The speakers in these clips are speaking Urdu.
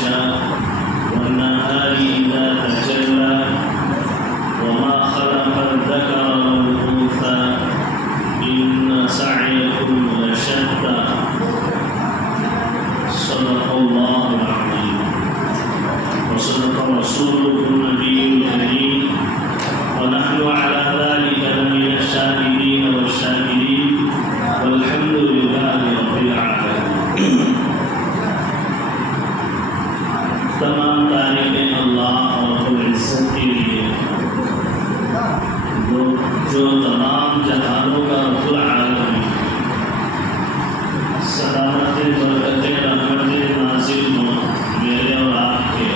يغشى والنهار إذا تجلى وما خلق الذكر والأنثى إن سعيكم لشتى صدق الله العظيم وصدق رسوله النبي الكريم ونحن على ذلك لمن الشاهدين والشاكرين والحمد لله رب العالمين. تمام تعریفیں اللہ رب العزت کے لیے جو تمام جہانوں کا رب العالمین. سلامت برکتیں رحمتیں نازل ہوں میرے اور آپ کے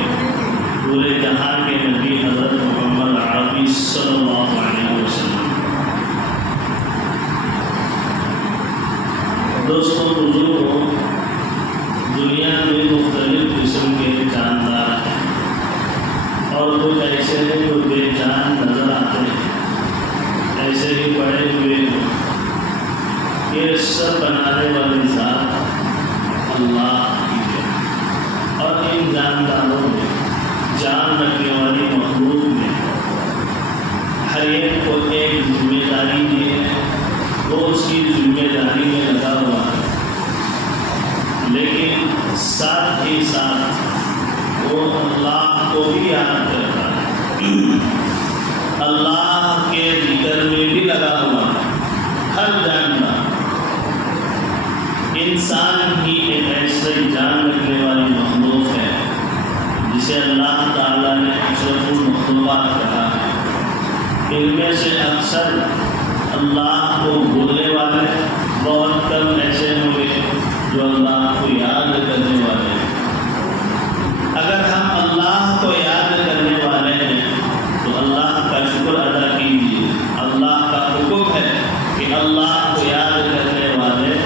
پورے جہاں کے نبی حضرت محمد عربی صلی اللہ علیہ وسلم. دوستوں بزرگوں، دنیا میں مختلف قسم کے جاندار ہیں اور کچھ ایسے ہیں جو بے جان نظر آتے ہیں، ایسے ہی پڑے ہوئے ہیں. یہ سب بنانے والی ذات اللہ کی ہے اور ان جانداروں میں، جان رکھنے والی مخلوق میں ہر ایک کو ایک ذمہ داری دی ہے. وہ اس کی ذمہ داری میں لگا ہوا ہے، لیکن ساتھ ہی ساتھ وہ اللہ کو بھی یاد کرتا ہے، اللہ کے ذکر میں بھی لگا ہوا ہے. ہر جاندار انسان ہی ایک ایسے جان رکھنے والی مخلوق ہے جسے اللہ تعالیٰ نے اشرف المخلوقات کہا ہے. ان میں سے اکثر اللہ کو بھولنے والے بہت کم ایسے ہوں گے جو اللہ کو یاد کرنے والے ہیں. اگر ہم اللہ کو یاد کرنے والے ہیں تو اللہ کا شکر ادا کیجیے. اللہ کا حکم ہے کہ اللہ کو یاد کرنے والے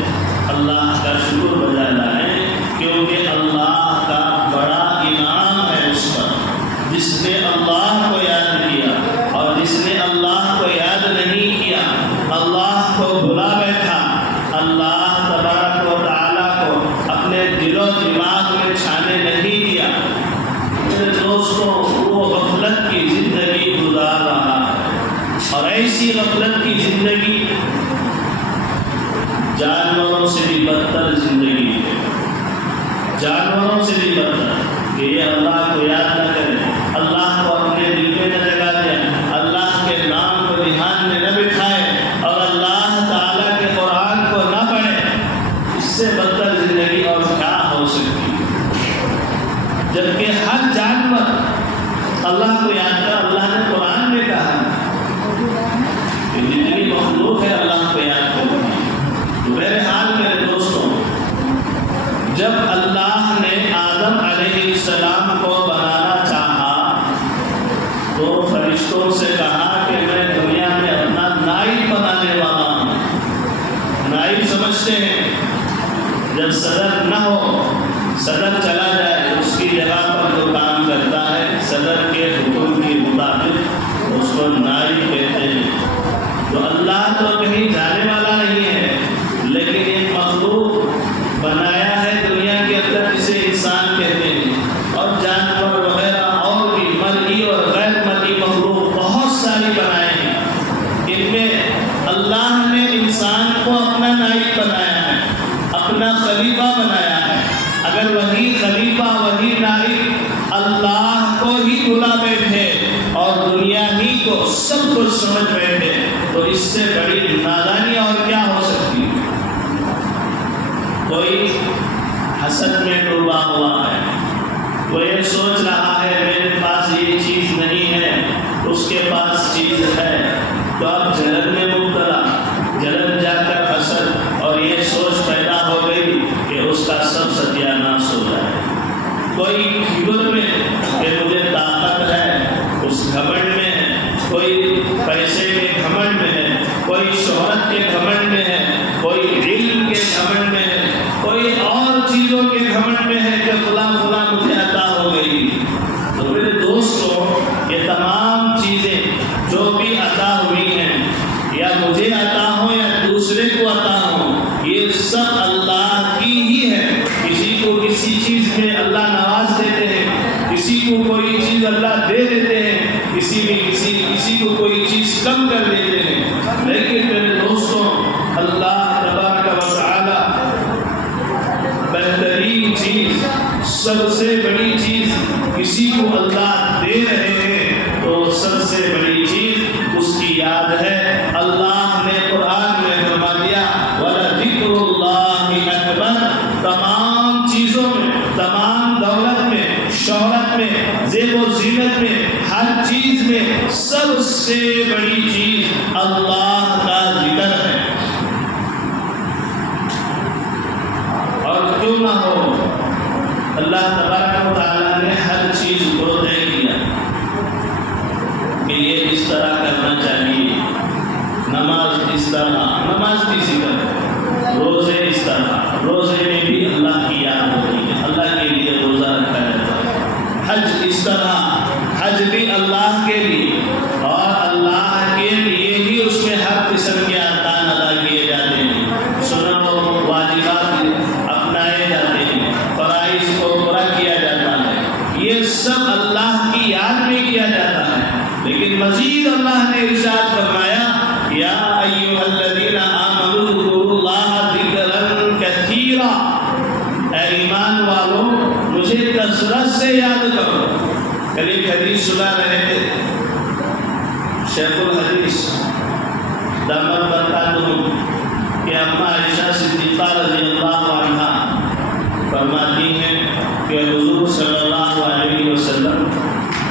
اللہ کا شکر بجا لائیں، کیونکہ اللہ کا بڑا انعام ہے اس پر جس نے اللہ کو یاد کیا. اور جس نے اللہ کو یاد نہیں کیا، اللہ کو بھلا بیٹھا، اللہ تبارک و تعالیٰ کو اپنے دل و دماغ میں چھانے نہیں دیا، میرے دوستوں وہ غفلت کی زندگی گزار رہا ہے. اور ایسی غفلت کی زندگی جانوروں سے بھی بدتر زندگی ہے. جانوروں سے بھی بدتر کہ یہ اللہ کو یاد نہ کرے، اللہ کو اپنے دل میں نہ جگہ دے، اللہ کے نام کو دھیان میں نہ بٹھائے اور اللہ تعالیٰ کے قرآن کو نہ پڑھے. اس سے بدتر زندگی اور کیا ہو سکتی ہے؟ جبکہ ہر جانور اللہ کو یاد کر، اللہ نے قرآن میں کہا کہ جتنی مخلوق ہے اللہ کو یاد کرتی ہے. میرے حال میرے دوستوں، جب اللہ نے آدم علیہ السلام کو بنانا چاہا تو فرشتوں سے کہا کہ میں دنیا میں اپنا نائب بنانے والا ہوں. نائب سمجھتے ہیں جب صدر نہ ہو، صدر چلا جائے، اس کی جگہ پر جو کام کرتا ہے صدر کے حکم کے مطابق اس کو نائب کہتے ہیں. تو اللہ تو کہیں جانے والا نہیں ہے، لیکن ایک مخلوق بنایا ہے دنیا کے اندر جسے انسان کہتے ہیں. اور جانور وغیرہ اور بھی مرئی اور غیر مرئی مخلوق بہت ساری بنائے ہیں. ان میں اللہ نے انسان کو اپنا نائب بنایا ہے، اپنا خلیفہ بنایا ہے. اگر وہی خلیفہ وہی نائب اللہ کو ہی بلا بیٹھے اور دنیا ہی کو سب کچھ سمجھ بیٹھے تو اس سے بڑی نادانی اور کیا ہو سکتی ہے؟ کوئی حسد میں ڈوبا ہوا ہے، وہ یہ سوچ رہا ہے میرے پاس یہ چیز نہیں ہے، اس کے پاس چیز ہے، تو اب جلن میں مبتلا، جلن جا کر حسد اور یہ سوچ پیدا ہو گئی کہ اس کا سب ستیاناش ہو جائے. کوئی کبر میں کہ مجھے طاقت ہے اس گھمنڈ میں ہے، کوئی پیسے کے گھمنڈ میں ہے، کوئی شہرت کے گھمنڈ میں ہے، کوئی علم کے گھمنڈ میں ہے، کوئی اور چیزوں کے گھمنڈ میں ہے کہ فلاں فلاں مجھے عطا ہو گئی. تو میرے دوستوں، یہ تمام چیزیں جو بھی عطا ہوئی ہیں یا مجھے عطا ہو یا دوسرے کو عطا ہو، یہ سب اللہ کی ہی ہے. کسی کو کسی چیز میں اللہ نواز دے تمام چیزوں میں، تمام دولت میں، شہرت میں، زیب و زینت میں، ہر چیز میں سب سے بڑی چیز اللہ کا ذکر ہے۔ اور کیوں نہ ہو، اللہ تبارک و تعالیٰ نے ہر چیز کو طے کیا کہ یہ اس طرح کرنا چاہیے، نماز اس طرح، نماز کی ذکر، روزے اس طرح، روزے میں بھی اللہ کی یاد ہوتی ہے، اللہ کے لیے روزہ رکھا جاتا ہے، حج اس طرح، حج بھی اللہ کے لیے، اور اللہ کے لیے ہی اس میں ہر قسم کے ارکان ادا کیے جاتے ہیں، سنن و واجبات اپنائے جاتے ہیں، فرائض کو پورا کیا جاتا ہے، یہ سب اللہ کی یاد میں کیا جاتا ہے۔ لیکن مزید اللہ نے ارشاد فرمایا، یا ایھا الذین آمنوا اذکروا اللہ ذکرا کثیرا، اے ایمان والو مجھے کثرت سے یاد کرو۔ کل ایک حدیث سنا رہے تھے، شیخ الحدیث دامت برکاتہم کہ اما عائشہ صدیقہ رضی اللہ عنہا فرماتی ہیں کہ حضور صلی اللہ علیہ وسلم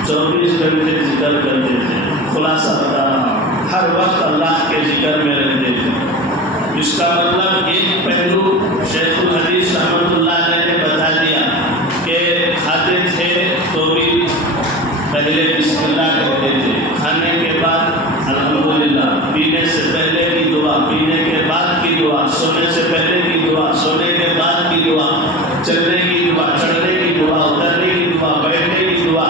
24 گھنٹے ذکر کرتے تھے، خلاصہ بتا رہا ہوں، ہر وقت اللہ کے ذکر میں رہتے تھے۔ اس کا مطلب ایک پہلو شیخ الحدیث رحمۃ اللہ علیہ نے بتا دیا کہ کھاتے تھے تو بھی پہلے بسم اللہ کہتے تھے، کھانے کے بعد الحمدللہ، پینے سے پہلے کی دعا، پینے کے بعد کی دعا، سونے سے پہلے کی دعا، سونے کے بعد کی دعا، چلنے کی دعا، چڑھنے کی دعا، اترنے کی دعا، بیٹھنے کی دعا،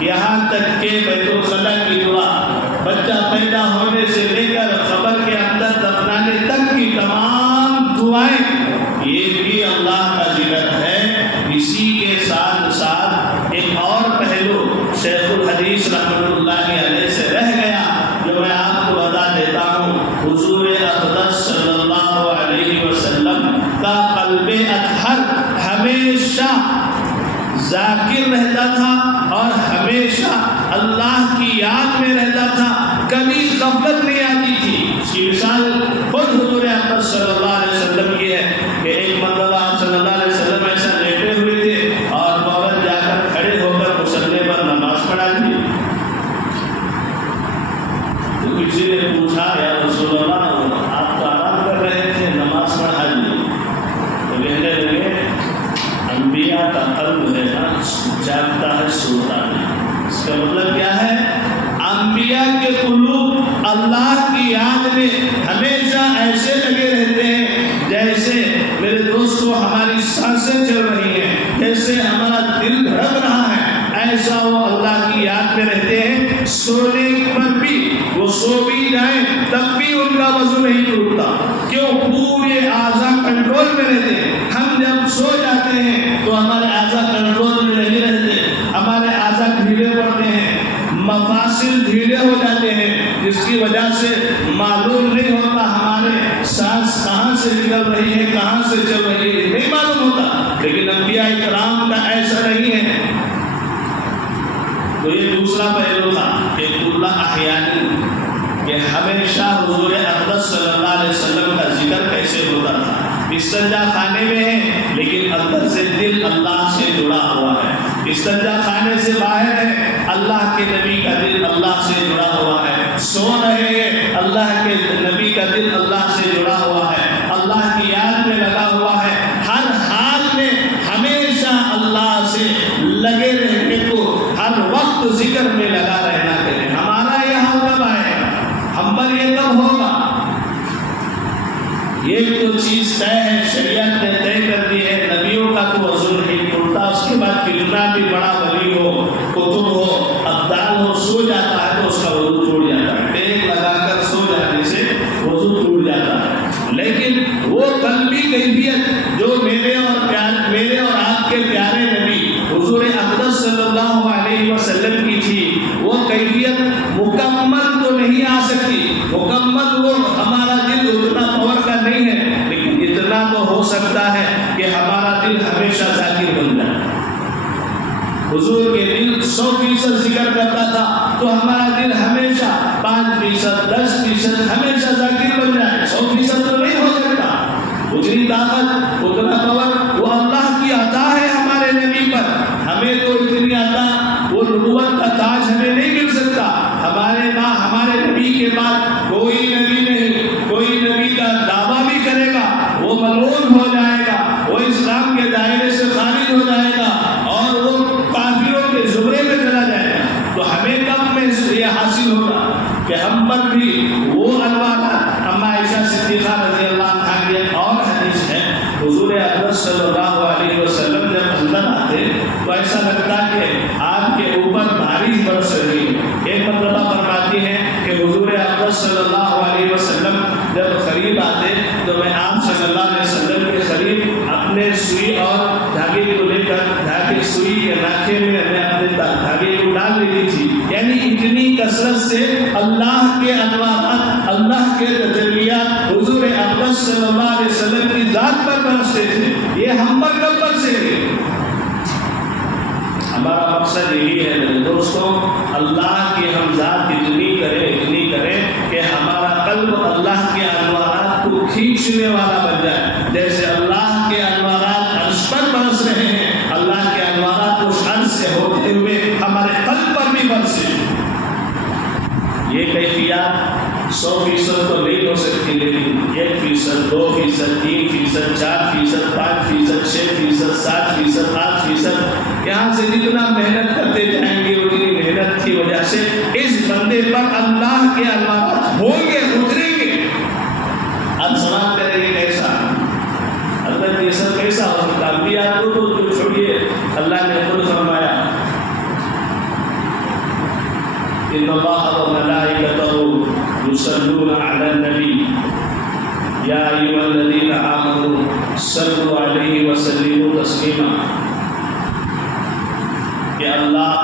یہاں تک کہ بیت الخلا کی دعا، بچہ پیدا ہونے سے لے کر قبر کے اندر دفنانے تک کی تمام دعائیں، یہ بھی اللہ کا ذکر ہے۔ اسی کے ساتھ ساتھ ایک اور پہلو شیخ الحدیث رحمۃ اللہ علیہ سے رہ گیا، جو میں آپ کو بتا دیتا ہوں۔ حضور اقدس صلی اللہ علیہ وسلم کا قلب اطہر ہمیشہ ذاکر رہتا تھا اور ہمیشہ اللہ کی یاد میں رہتا تھا، کبھی غفلت نہیں آتی تھی۔ اس کی مثال خود حضور احمد صلی اللہ علیہ وسلم کی ہے کہ ایک مرتبہ آپ صلی اللہ علیہ وسلم ایسا لیٹے ہوئے تھے اور فوراً جا کر کھڑے ہو کر مصلی پر نماز پڑھا دی۔ تو کسی نے پوچھا، یا رسول اللہ آپ تو آرام کر رہے تھے، نماز پڑھا دی۔ تو کہنے لگے انبیاء کا قلب ہے نا، جاگتا ہے سوتا نہیں۔ اس کا مطلب کیا ہے؟ انبیاء کے قلوب اللہ کی یاد میں ہمیشہ ایسے لگے رہتے ہیں جیسے میرے دوستو ہماری سانسیں چل رہی ہیں، جیسے ہمارا دل دھڑک رہا ہے، ایسا وہ اللہ کی یاد میں رہتے ہیں۔ سونے پر بھی وہ سو بھی جائیں تب بھی ان کا وضو نہیں ٹوٹتا، کیوں؟ پورے اعضاء کنٹرول میں رہتے ہیں۔ ہم جب سو جاتے ہیں تو ہمارے اعضاء کنٹرول میں نہیں رہتے، ہمارے اعضاء ڈھیلے پڑتے ہیں، مفاصل ڈھیلے ہو جاتے ہیں، جس کی وجہ سے معلوم نہیں ہوتا ہمارے سانس کہاں سے نکل رہی ہے، کہاں سے چل رہی ہے، نہیں معلوم ہوتا۔ لیکن انبیاء کرام کا ایسا نہیں ہے۔ تو یہ دوسرا پہلو تھا کہ اللہ احیانی، کہ ہمیشہ حضور اقدس صلی اللہ علیہ وسلم کا ذکر کیسے ہوتا تھا۔ استنجا خانے میں ہے لیکن اندر سے دل اللہ سے جڑا ہوا ہے، استنجا خانے سے باہر ہے، اللہ کے نبی کا دل اللہ سے جڑا ہوا ہے، سو رہے ہیں، اللہ کے نبی کا دل اللہ سے جڑا ہوا ہے، اللہ کی یاد میں لگا ہوا ہے، ہر حال میں ہمیشہ اللہ سے لگے رہنے کو، ہر وقت ذکر میں لگا رہنا چاہیے۔ ہمارا یہ حال کب آئے گا؟ ہم پر یہ کب ہوگا؟ یہ تو چیز طے ہے، شریعت نے طے کر دی ہے، نبیوں کا تو وضو نہیں ٹوٹتا۔ اس کے بعد کتنا بھی بڑا ولی ہو، کتب ہو، ابدال ہو، سو جاتا ہے تو اس کا وضو ٹوٹ جاتا ہے، ٹیک لگا کر سو جانے سے وضو ٹوٹ جاتا ہے۔ لیکن وہ قلبی کیفیت جو میرے اور آپ کے پیارے نبی حضور اقدس صلی اللہ علیہ وسلم کی تھی، وہ کیفیت مکمل تو نہیں آ سکتی، مکمل وہ ہمارا دل اتنا پاور کا نہیں ہے، لیکن اتنا تو ہو سکتا ہے کہ ہمارا دل ہمیشہ ذاکر بن جائے۔ حضور کے دل 100% ذکر کرتا تھا تو ہمارا دل ہمیشہ 5%، 10% ہمیشہ ذاکر بن جائے۔ 100% تو نہیں ہو سکتا، اتنی طاقت، اتنا پاور ملعون ہو جائے گا، وہ اسلام کے دائرے سے خارج ہو جائے گا اور وہ کافروں کے زمرے میں چلا جائے گا۔ تو ہمیں کب میں یہ حاصل ہوگا کہ ہم پر بھی وہ انوارات۔ اما عائشہ صدیقہ رضی اللہ عنہا کی ایک اور حدیث ہے، حضور اکرم صلی اللہ علیہ وسلم جب اندر آتے تو ایسا لگتا کہ آپ کے اوپر بارش برس رہی ہے۔ ایک مرتبہ فرماتی ہیں کہ حضور اکرم صلی اللہ علیہ وسلم جب قریب آتے تو میں آپ صلی اللہ علیہ وسلم کے قریب اپنے سوئی اور دھاگے کو لے کر دھاگے سوئی کے ناکھے میں اپنے دھاگے کو ڈال دیتی تھی۔ یعنی اتنی کثرت سے اللہ کے انوارات، اللہ کے تجلیات حضور اکرم صلی اللہ علیہ وسلم کی ذات پر برستے تھے۔ یہ ہم پر کب برسے گے؟ ہمارا مقصد یہی ہے میرے دوستوں، اللہ کی ہم ذات اتنی کریں کہ ہمارا قلب اللہ کے انوارات کو کھینچنے والا بن جائے۔ جیسے اللہ کے انوارات عرش پر برس رہے ہیں، اللہ کے انوارات اس عرش سے ہوتے ہوئے ہمارے قلب پر بھی برسے۔ یہ کیفیات 100% تو نہیں ہو سکتی، لیکن 1%، 2%، 3%، 4%، 5%، 6%، 7%، 8%، یہاں سے جتنا محنت کرتے جائیں گے اتنی محنت کی وجہ سے اس بندے پر اللہ کے انوارات ہوں گے، اتریں گے۔ اب سوال کریں گے کیسا؟ حضرت یہ سب کیسا ہو سکتا؟ انبیاء کو تو چھوڑیے، اللہ نے خود فرمایا ان اللہ وملائکتہ یصلون علی النبی یا ایھا الذین آمنوا صلوا علیہ وسلموا تسلیما، کہ اللہ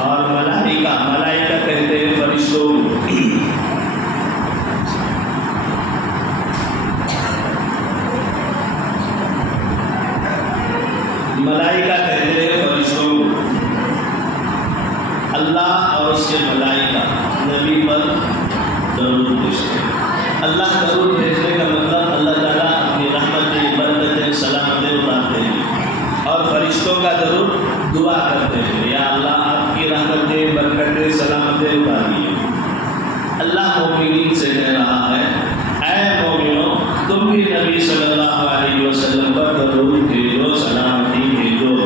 اور ملائکہ کہتے ہیں فرشتوں، ملائکہ کہتے ہیں فرشتوں، اللہ اور اس کے ملائکہ نبی پر درود بھیجتے ہیں۔ اللہ درود بھیجنے کا مطلب اللہ تعالیٰ اپنی رحمتیں، برکتیں، سلامتیں اتارتے ہیں، اور فرشتوں کا درود دعا کرتے ہیں، یا اللہ آپ کی رحمتیں، برکتیں، سلامتیں اتاریے۔ اللہ مومنین سے کہہ رہا ہے، اے مومنوں تم بھی نبی صلی اللہ علیہ وسلم پر درود بھیجو، سلامتی بھیجو۔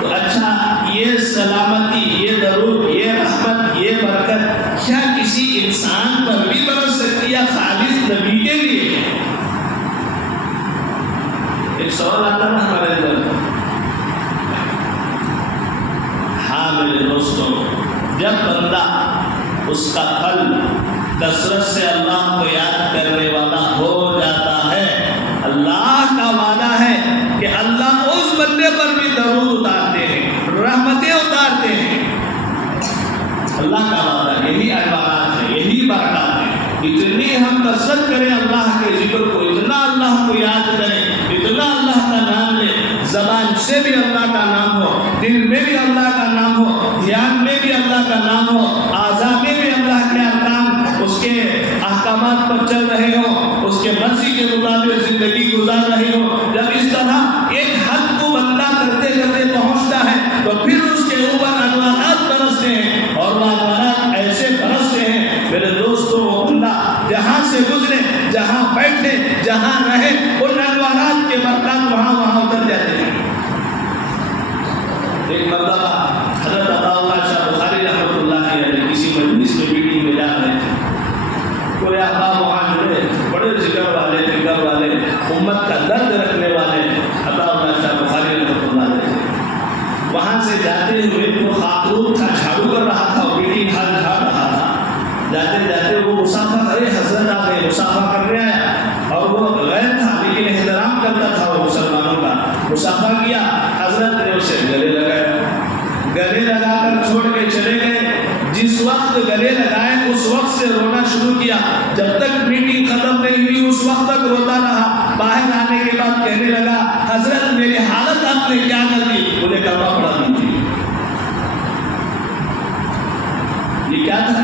تو اچھا، یہ سلامتی، یہ درود، یہ رحمت، یہ برکت کیا کسی انسان پر بھی برس سکتی ہے یا خالص نبی کے لیے؟ ایک سوال آتا ہے ہمارے اندر۔ ہاں میرے دوستوں، جب بندہ اس کا قلب کثرت سے اللہ کو یاد کرنے والا ہو جاتا ہے، اللہ کا وعدہ ہے کہ اللہ اس بندے پر بھی درود اتارتے ہیں، رحمتیں اتارتے ہیں۔ اللہ کا وعدہ، یہی انوارات ہیں، یہی برکات ہیں۔ اتنی ہم کثرت کریں اللہ کے ذکر کو، اتنا اللہ کو یاد کریں، اتنا اللہ کا نام لیں، زبان سے بھی اللہ کا نام ہو، دل میں بھی اللہ کا نام ہو، دھیان میں بھی اللہ کا نام ہو، اعضاء میں بھی اللہ کے احکام، اس کے احکامات پر چل رہے ہوں، اس کے مرضی کے مطابق زندگی گزار رہے ہوں۔ جب اس طرح ایک حد کو بندہ کرتے کرتے پہنچتا ہے تو پھر اس کے اوپر انوارات برستے ہیں، اور وہ انوارات ایسے برستے ہیں میرے دوستوں، وہ بندہ جہاں سے گزرے، جہاں بیٹھے، جہاں رہے، ان انوارات کے برکات وہاں اتر جاتے ہیں۔ ایک مرتبہ حضرت عطاءاللہ شاہ بخاری رحمۃ اللہ علیہ کسی مجلس میں میٹنگ میں جا رہے تھے، پورے احباب وہاں جڑے، بڑے ذکر والے، فکر والے، امت کا درد رکھنے والے عطاءاللہ شاہ بخاری رحمۃ اللہ علیہ۔ وہاں سے جاتے ہوئے وہ خاتون تھا، جھاڑو کر رہا تھا، میٹنگ ہال جھاڑ رہا تھا، جاتے جاتے وہ مسافہ کرے، حضرت آ گئے، مسافہ کرنے آیا، اور وہ غیر تھا لیکن احترام کرتا تھا وہ مسلمانوں کا، مسافہ کیا، حضرت نے اسے گلے لگایا، گلے لگا کر چھوڑ کے چلے گئے۔ جس وقت گلے لگائے اس وقت سے رونا شروع کیا، جب تک میٹنگ ختم نہیں ہوئی اس وقت تک روتا رہا۔ باہر آنے کے بعد کہنے لگا، حضرت میری حالت آپ نے کیا کر دی؟ بولے کلمہ پڑھا دی تھی۔ یہ کیا تھا؟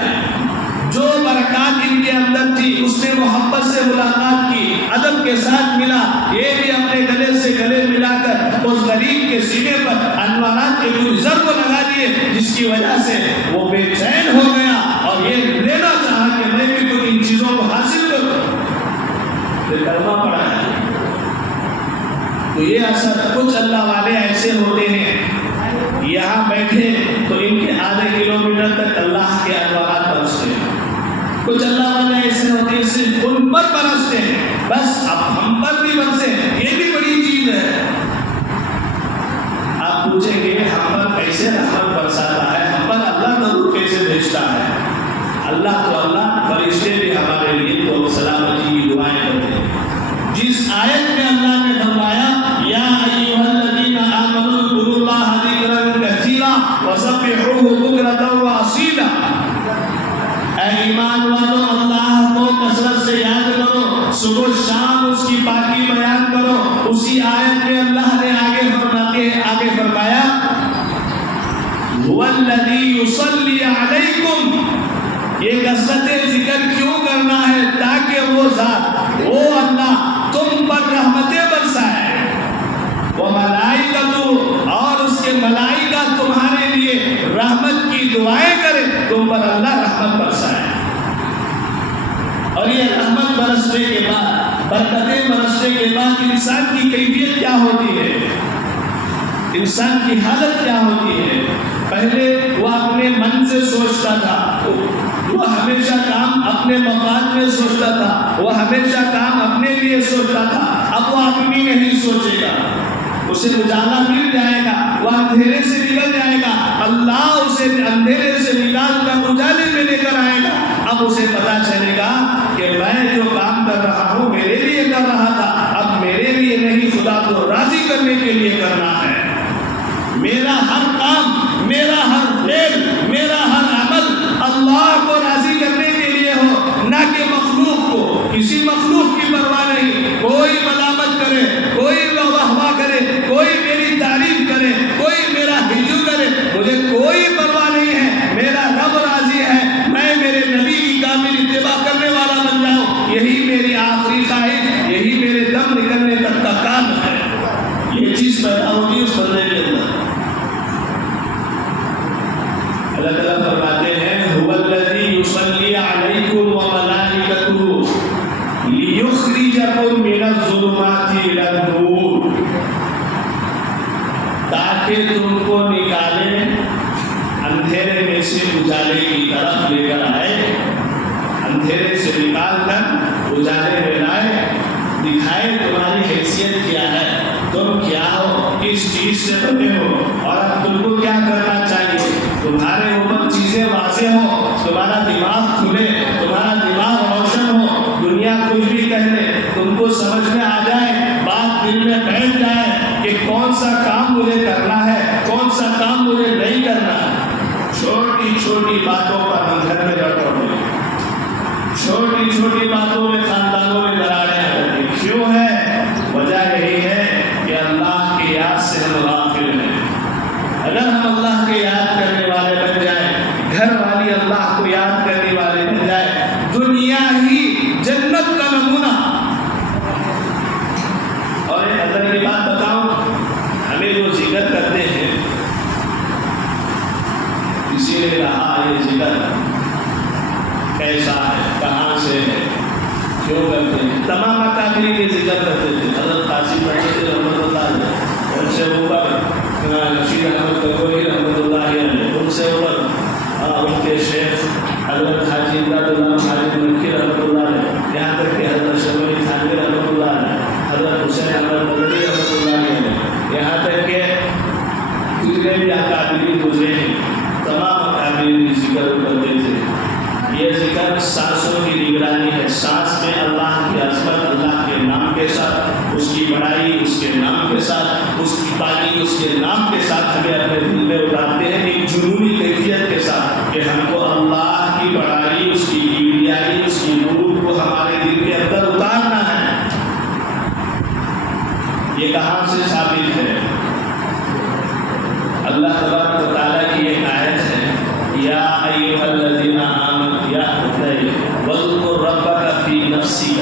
جو برکات ان کے اندر تھی، اس نے محبت سے ملاقات کی، ادب کے ساتھ ملا، یہ بھی اپنے گلے سے گلے ملا کر اس غریب کے سینے پر انوارات کے کوئی ضرب لگا دیے، جس کی وجہ سے وہ بے چین ہو گیا اور یہ لینا چاہا کہ میں بھی کچھ ان چیزوں کو حاصل کروں۔ پھر کلمہ پڑھا ہے. تو یہ اثر کچھ اللہ والے ایسے ہوتے ہیں یہاں بیٹھے تو ان کے آدھے کلومیٹر تک اللہ کے انوارات برستے ہیں. کچھ اللہ والے ایسے ہوتے ہیں صرف ان پر برستے ہیں, بس اب ہم پر بھی برسے, یہ بھی بڑی چیز ہے. آپ پوچھیں گے ہم پر کیسے رحمت برساتا ہے, ہم پر اللہ ضرور کیسے بھیجتا ہے. اللہ تو اللہ, فرشتے بھی ہمارے لیے تو سلامتی کی دعائیں کرتے ہیں. جس آیت میں اللہ نے فرمایا یا ایھا الذین آمنوا اذکروا اللہ ذکرا کثیرا وسبحوہ بکرۃ واصیلا, اے ایمان والو اللہ کو کثرت سے یاد کرو, صبح شام اس کی پاکی بیان کرو. اسی آیت میں اللہ نے آگے فرمایا هو الذی یصلی علیکم, یہ کثرت ذکر کیوں کرنا ہے تاکہ وہ ذات, وہ اللہ تم پر رحمتیں برسائے. وہ ملائکۃ, اور اس کے ملائکہ تمہارے لیے رحمت کی دعائیں کرے, تم پر اللہ رحمت برسائے. اور یہ رحمت برسنے کے بعد, برکتیں برسنے کے بعد انسان کی کیفیت کیا ہوتی ہے, انسان کی حالت کیا ہوتی ہے. پہلے وہ اپنے من سے سوچتا تھا, وہ ہمیشہ کام اپنے مفاد میں سوچتا تھا, وہ ہمیشہ کام اپنے لیے سوچتا تھا. اب وہ اپنی نہیں سوچے گا, اسے اجالا مل جائے گا, وہ اندھیرے سے نکل جائے گا, اللہ اسے اندھیرے سے نکال کر اجالے میں لے کر آئے گا. اب اسے پتا چلے گا کہ میں جو کام کر رہا ہوں میرے لیے کر رہا تھا, اب میرے لیے نہیں خدا کو راضی کرنے کے لیے کرنا ہے. میرا ہر کام, میرا ہر فعل, میرا ہر عمل اللہ کو راضی کرنے کے لیے ہو, نہ کہ مخلوق کو. کسی مخلوق کی پرواہ نہیں, کوئی ملامت کرے, کوئی واہ کرے, کوئی میری تعریف کرے, کوئی میرا ہجو کرے, مجھے کوئی پرواہ نہیں ہے. میرا رب راضی ہے, میں میرے نبی کی کامل اتباع کرنے والا بن جاؤں, یہی میری آخری خواہش, یہی میرے دم نکلنے تک کا کام ہے. یہ چیز پیدا ہوگی اس بندے کے اندر. اللہ تعالیٰ فرماتے ہیں هو الذی یصلی علیکم وملائکتہ لیخرجکم من الظلمات الی النور, تاکہ تم کو نکالے اندھیرے میں سے اجالے کی طرف لے کر آئے, اندھیرے سے نکال کر اجالے میں لائے, دکھائے تمہاری حیثیت کیا ہے, تم کیا ہو, کس چیز سے بنے ہو, اور اب تم کو کیا کرنا چاہیے. تمہارے اوپر چیزیں واضح ہو, تمہارا دماغ کھلے, تمہارا دماغ روشن ہو, دنیا کچھ بھی کہہ دے, تم کو سمجھ میں آ جائے, بات دل میں بیٹھ جائے کہ کون سا کام مجھے کرنا ہے, کون سا کام مجھے نہیں کرنا. چھوٹی چھوٹی باتوں پر ہم گھر میں لڑ رہے ہیں, چھوٹی چھوٹی باتوں میں خاندانوں میں لڑائی آتی. کیوں ہے؟ وجہ یہی ہے کہ اللہ کی یاد سے ہم غافل ہیں. اگر ہم اللہ کے یاد کرنے والے بن جائیں, گھر والی اللہ کو یاد کرنے والے بن جائیں, دنیا ہی جنت کا نمونہ. اور ایک اندر کی بات بتاؤں, ہمیں جو ذکر کرتے ہیں, کسی نے کہا یہ ذکر کیسا ہے, کہاں سے ہے, کیوں کرتے ہیں. تمام اکابرین یہ ذکر کرتے تھے. حضرت قاسم بھائی رحمۃ اللہ علیہ, ان سے اوپر رشید احمد گنگوہی رحمۃ اللہ علیہ, ان سے اوپر ان کے شیخ حضرت حاجی امداد اللہ حاجی مکی رحمۃ اللہ علیہ, یہاں تک کہ حضرت شمعی تھانوی رحمۃ اللہ علیہ, حضرت حسین احمد مدنی رحمۃ اللہ علیہ, یہاں تک کہ جتنے بھی اکابرین گزرے ہیں تمام اکابرین ذکر کرتے تھے. یہ ذکر سانسوں کی نگرانی ہے, سانس میں اللہ کی عظمت, اللہ کے نام کے ساتھ, اس کی بڑائی اس کے نام کے ساتھ, اس کی پاکی اس کے نام کے ساتھ ہمیں اپنے دل میں اتارتے ہیں, ایک جنونی کیفیت کے ساتھ کہ ہم کو اللہ کی بڑائی, اس کی کبریائی, اس کی نور کو ہمارے دل کے اندر اتارنا ہے. یہ کہاں سے ثابت ہے؟ اللہ تبارک و تعالیٰ کی ایک آیت ہے, یا ایھا الذین آمنوا واذکر ربک فی نفسک,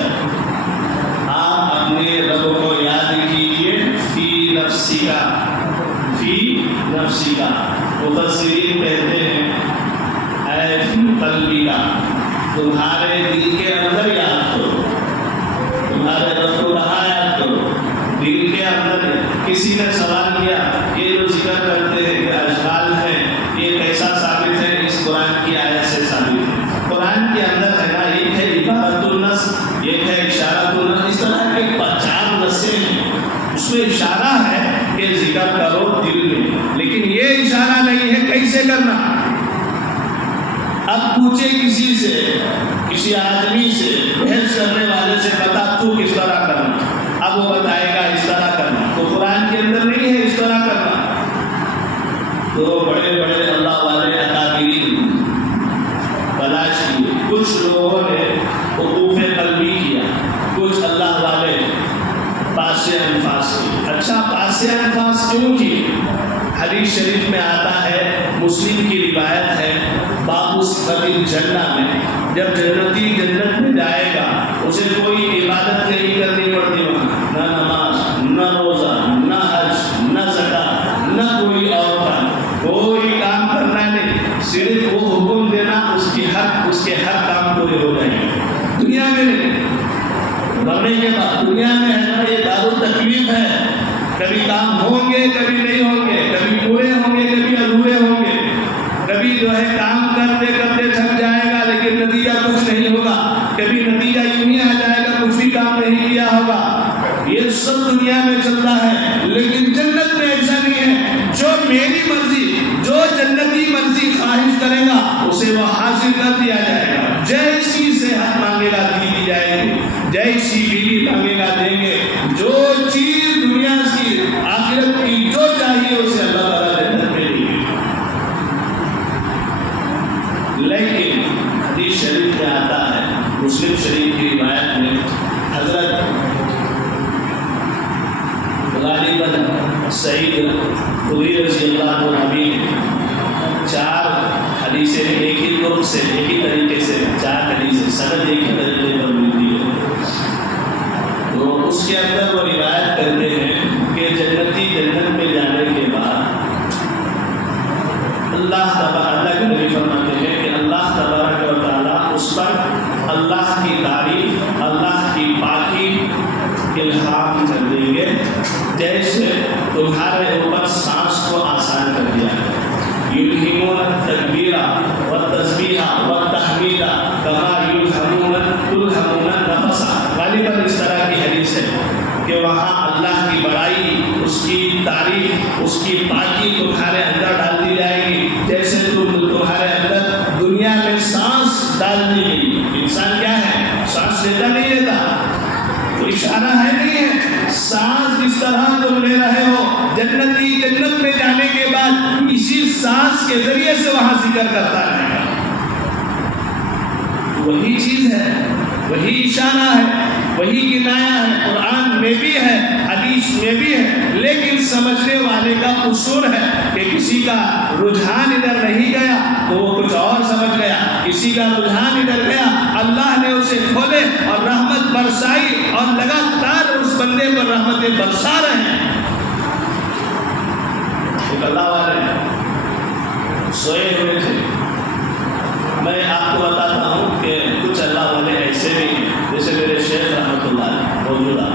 آپ اپنے رب کو یاد کیجیے, فی نفسک, فی نفسک. مفسرین کہتے ہیں اے فی قلبک, تمہارے دل کے اندر یاد کرو, تمہارے رب کو کہاں یاد کرو؟ دل کے اندر کسی نے سوال کیا یہ جو ذکر کرتے ہیں یہ اشغال ہے یہ کیسا ثابت ہے؟ اس قرآن کی آیت سے ثابت ہے۔ قرآن کے اندر ہے نا ایک ہے عبارت النص، ایک ہے اشارۃ النص، اس طرح کے 4 نصیں ہیں، اس میں اشارہ ہے کہ ذکر کرو دل میں، لیکن یہ اشارہ نہیں ہے کیسے کرنا۔ اب پوچھے کسی سے، کسی آدمی سے، بحث کرنے والے سے بتا تو کس طرح کرنا، اب وہ بتائے گا اس طرح کرنا، تو قرآن کے اندر نہیں ہے اس طرح کرنا۔ تو بڑے بڑے اللہ والے اکابرین تلاش کیے، کچھ لوگوں نے وقوف قلبی کیا، کچھ اللہ والے پاس انفاس کی۔ اچھا پاس انفاس کیوں کی؟ حدیث شریف میں آتا ہے، مسلم کی روایت ہے، باب صفت الجنہ میں، جب جنتی جنت میں جائے گا اسے کوئی عبادت نہیں کرنی پڑتی وہاں، نہ نماز، نہ روزہ، نہ حج، نہ زکات، نہ کوئی اور کام، کوئی کام کرنا نہیں، صرف وہ حکم دینا، اس کے ہر کام پورے ہو جائیں گے۔ دنیا میں نہیں، مرنے کے بعد دنیا میں ہے نا یہ دار التکلیف ہے، کبھی کام ہوں گے کبھی نہیں ہوں گے، کبھی پورے ہوں گے کبھی ادھورے ہوں گے، کبھی جو ہے کام کرتے کرتے تھک جائے گا لیکن نتیجہ کچھ نہیں ہوگا، کبھی نتیجہ یوں ہی آ جائے گا کچھ بھی کام نہیں کیا ہوگا۔ یہ سب دنیا میں چلتا ہے، لیکن جنت میں ایسا نہیں ہے۔ جو میری مرضی، جو جنتی مرضی خواہش کرے گا اسے وہ حاصل کر دیا جائے گا۔ جیسی صحت مانگے گا دی جائے گی، جیسی بیوی مانگے گا دیں گے، جو چیز دنیا کی آخرت کی جو چاہیے اسے اللہ تعالیٰ جنت میں دے گی۔ لیکن حدیث شریف میں آتا ہے، مسلم شریف کی روایت میں، حضرت غالباً سعید خدری رضی اللہ عنہ 4 حدیثیں ایک ہی طرق سے، ایک ہی طریقے سے 4 حدیثیں سند ایک ہی طریقے پر ملتی ہے، تو اس کے اندر وہ روایت کرتے ہیں کہ جنتی جنت میں جانے کے بعد اللہ کے نبی فرماتے ہیں کہ اللہ تبارک و تعالیٰ اس پر اللہ کی تعریف، اللہ کی پاکی الہام کر دیں گے، جیسے تمہارے اوپر سانس کو آسان کر دیا ہے۔ یلہمون التکبیر والتسبیح والتحمید کما تلہمون النفس، غالباً اس طرح کی حدیث ہے کہ وہاں اللہ کی بڑائی، اس کی تعریف، اس کی پاکی تمہارے اندر ڈال دی جائے گی، جیسے تمہارے اندر دنیا میں سانس ڈال دی گئی۔ انسان کیا ہے؟ سانس لیتا نہیں لیتا، تو اشارہ ہے نہیں ہے، سانس جس طرح تم لے رہے ہو، جنتی جنت میں جانے کے بعد اسی سانس کے ذریعے سے وہاں ذکر کرتا رہے گا۔ وہی چیز ہے، وہی اشارہ ہے، وہی کنایا ہے، قرآن میں بھی ہے، حدیث میں بھی ہے، لیکن سمجھنے والے کا قصور ہے کہ کسی کا رجحان ادھر نہیں گیا تو وہ کچھ اور سمجھ گیا، کسی کا رجحان ادھر گیا، اللہ نے اسے کھولے اور رحمت برسائی اور لگاتار اس بندے پر رحمتیں برسا رہے ہیں۔ ایک اللہ والے سوئے ہوئے تھے، میں آپ کو بتاتا ہوں کہ کچھ اللہ والے ایسے بھی ہیں، جیسے میرے شیخ رحمۃ اللہ موجودہ،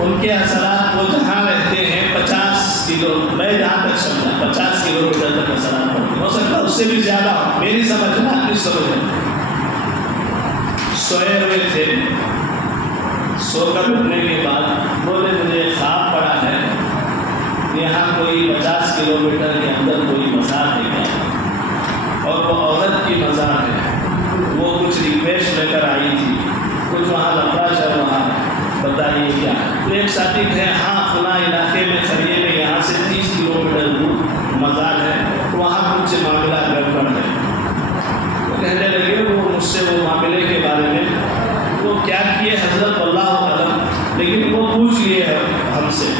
ان کے اثرات وہ جہاں رہتے ہیں 50 کلو، میں جہاں تک سمجھا 50 کلومیٹر تک اثرات پڑتے ہیں، ہو سکتا ہے اس سے بھی زیادہ ہو، میری سمجھ میں آپ کی سمجھ میں۔ سوئے ہوئے تھے، سو کر اٹھنے کے بعد بولے مجھے خواب پڑا ہے یہاں کوئی 50 کلومیٹر کے اندر کوئی مزار ہے کیا، اور وہ عورت کی مزار ہے، وہ کچھ ریکویسٹ لے کر آئی تھی، کچھ وہاں لفڑا چل رہا ہے، بتائیے کیا۔ تو ایک ساتھی کہے ہاں فلاں علاقے میں خریے میں یہاں سے 30 کلومیٹر دور مزار ہے، وہاں کچھ معاملہ گڑبڑ ہے۔ وہ کہنے لگے وہ مجھ سے وہ معاملے کے بارے میں وہ کیا کیے حضرت اللہ عالم، لیکن وہ پوچھ لیے ہم سے،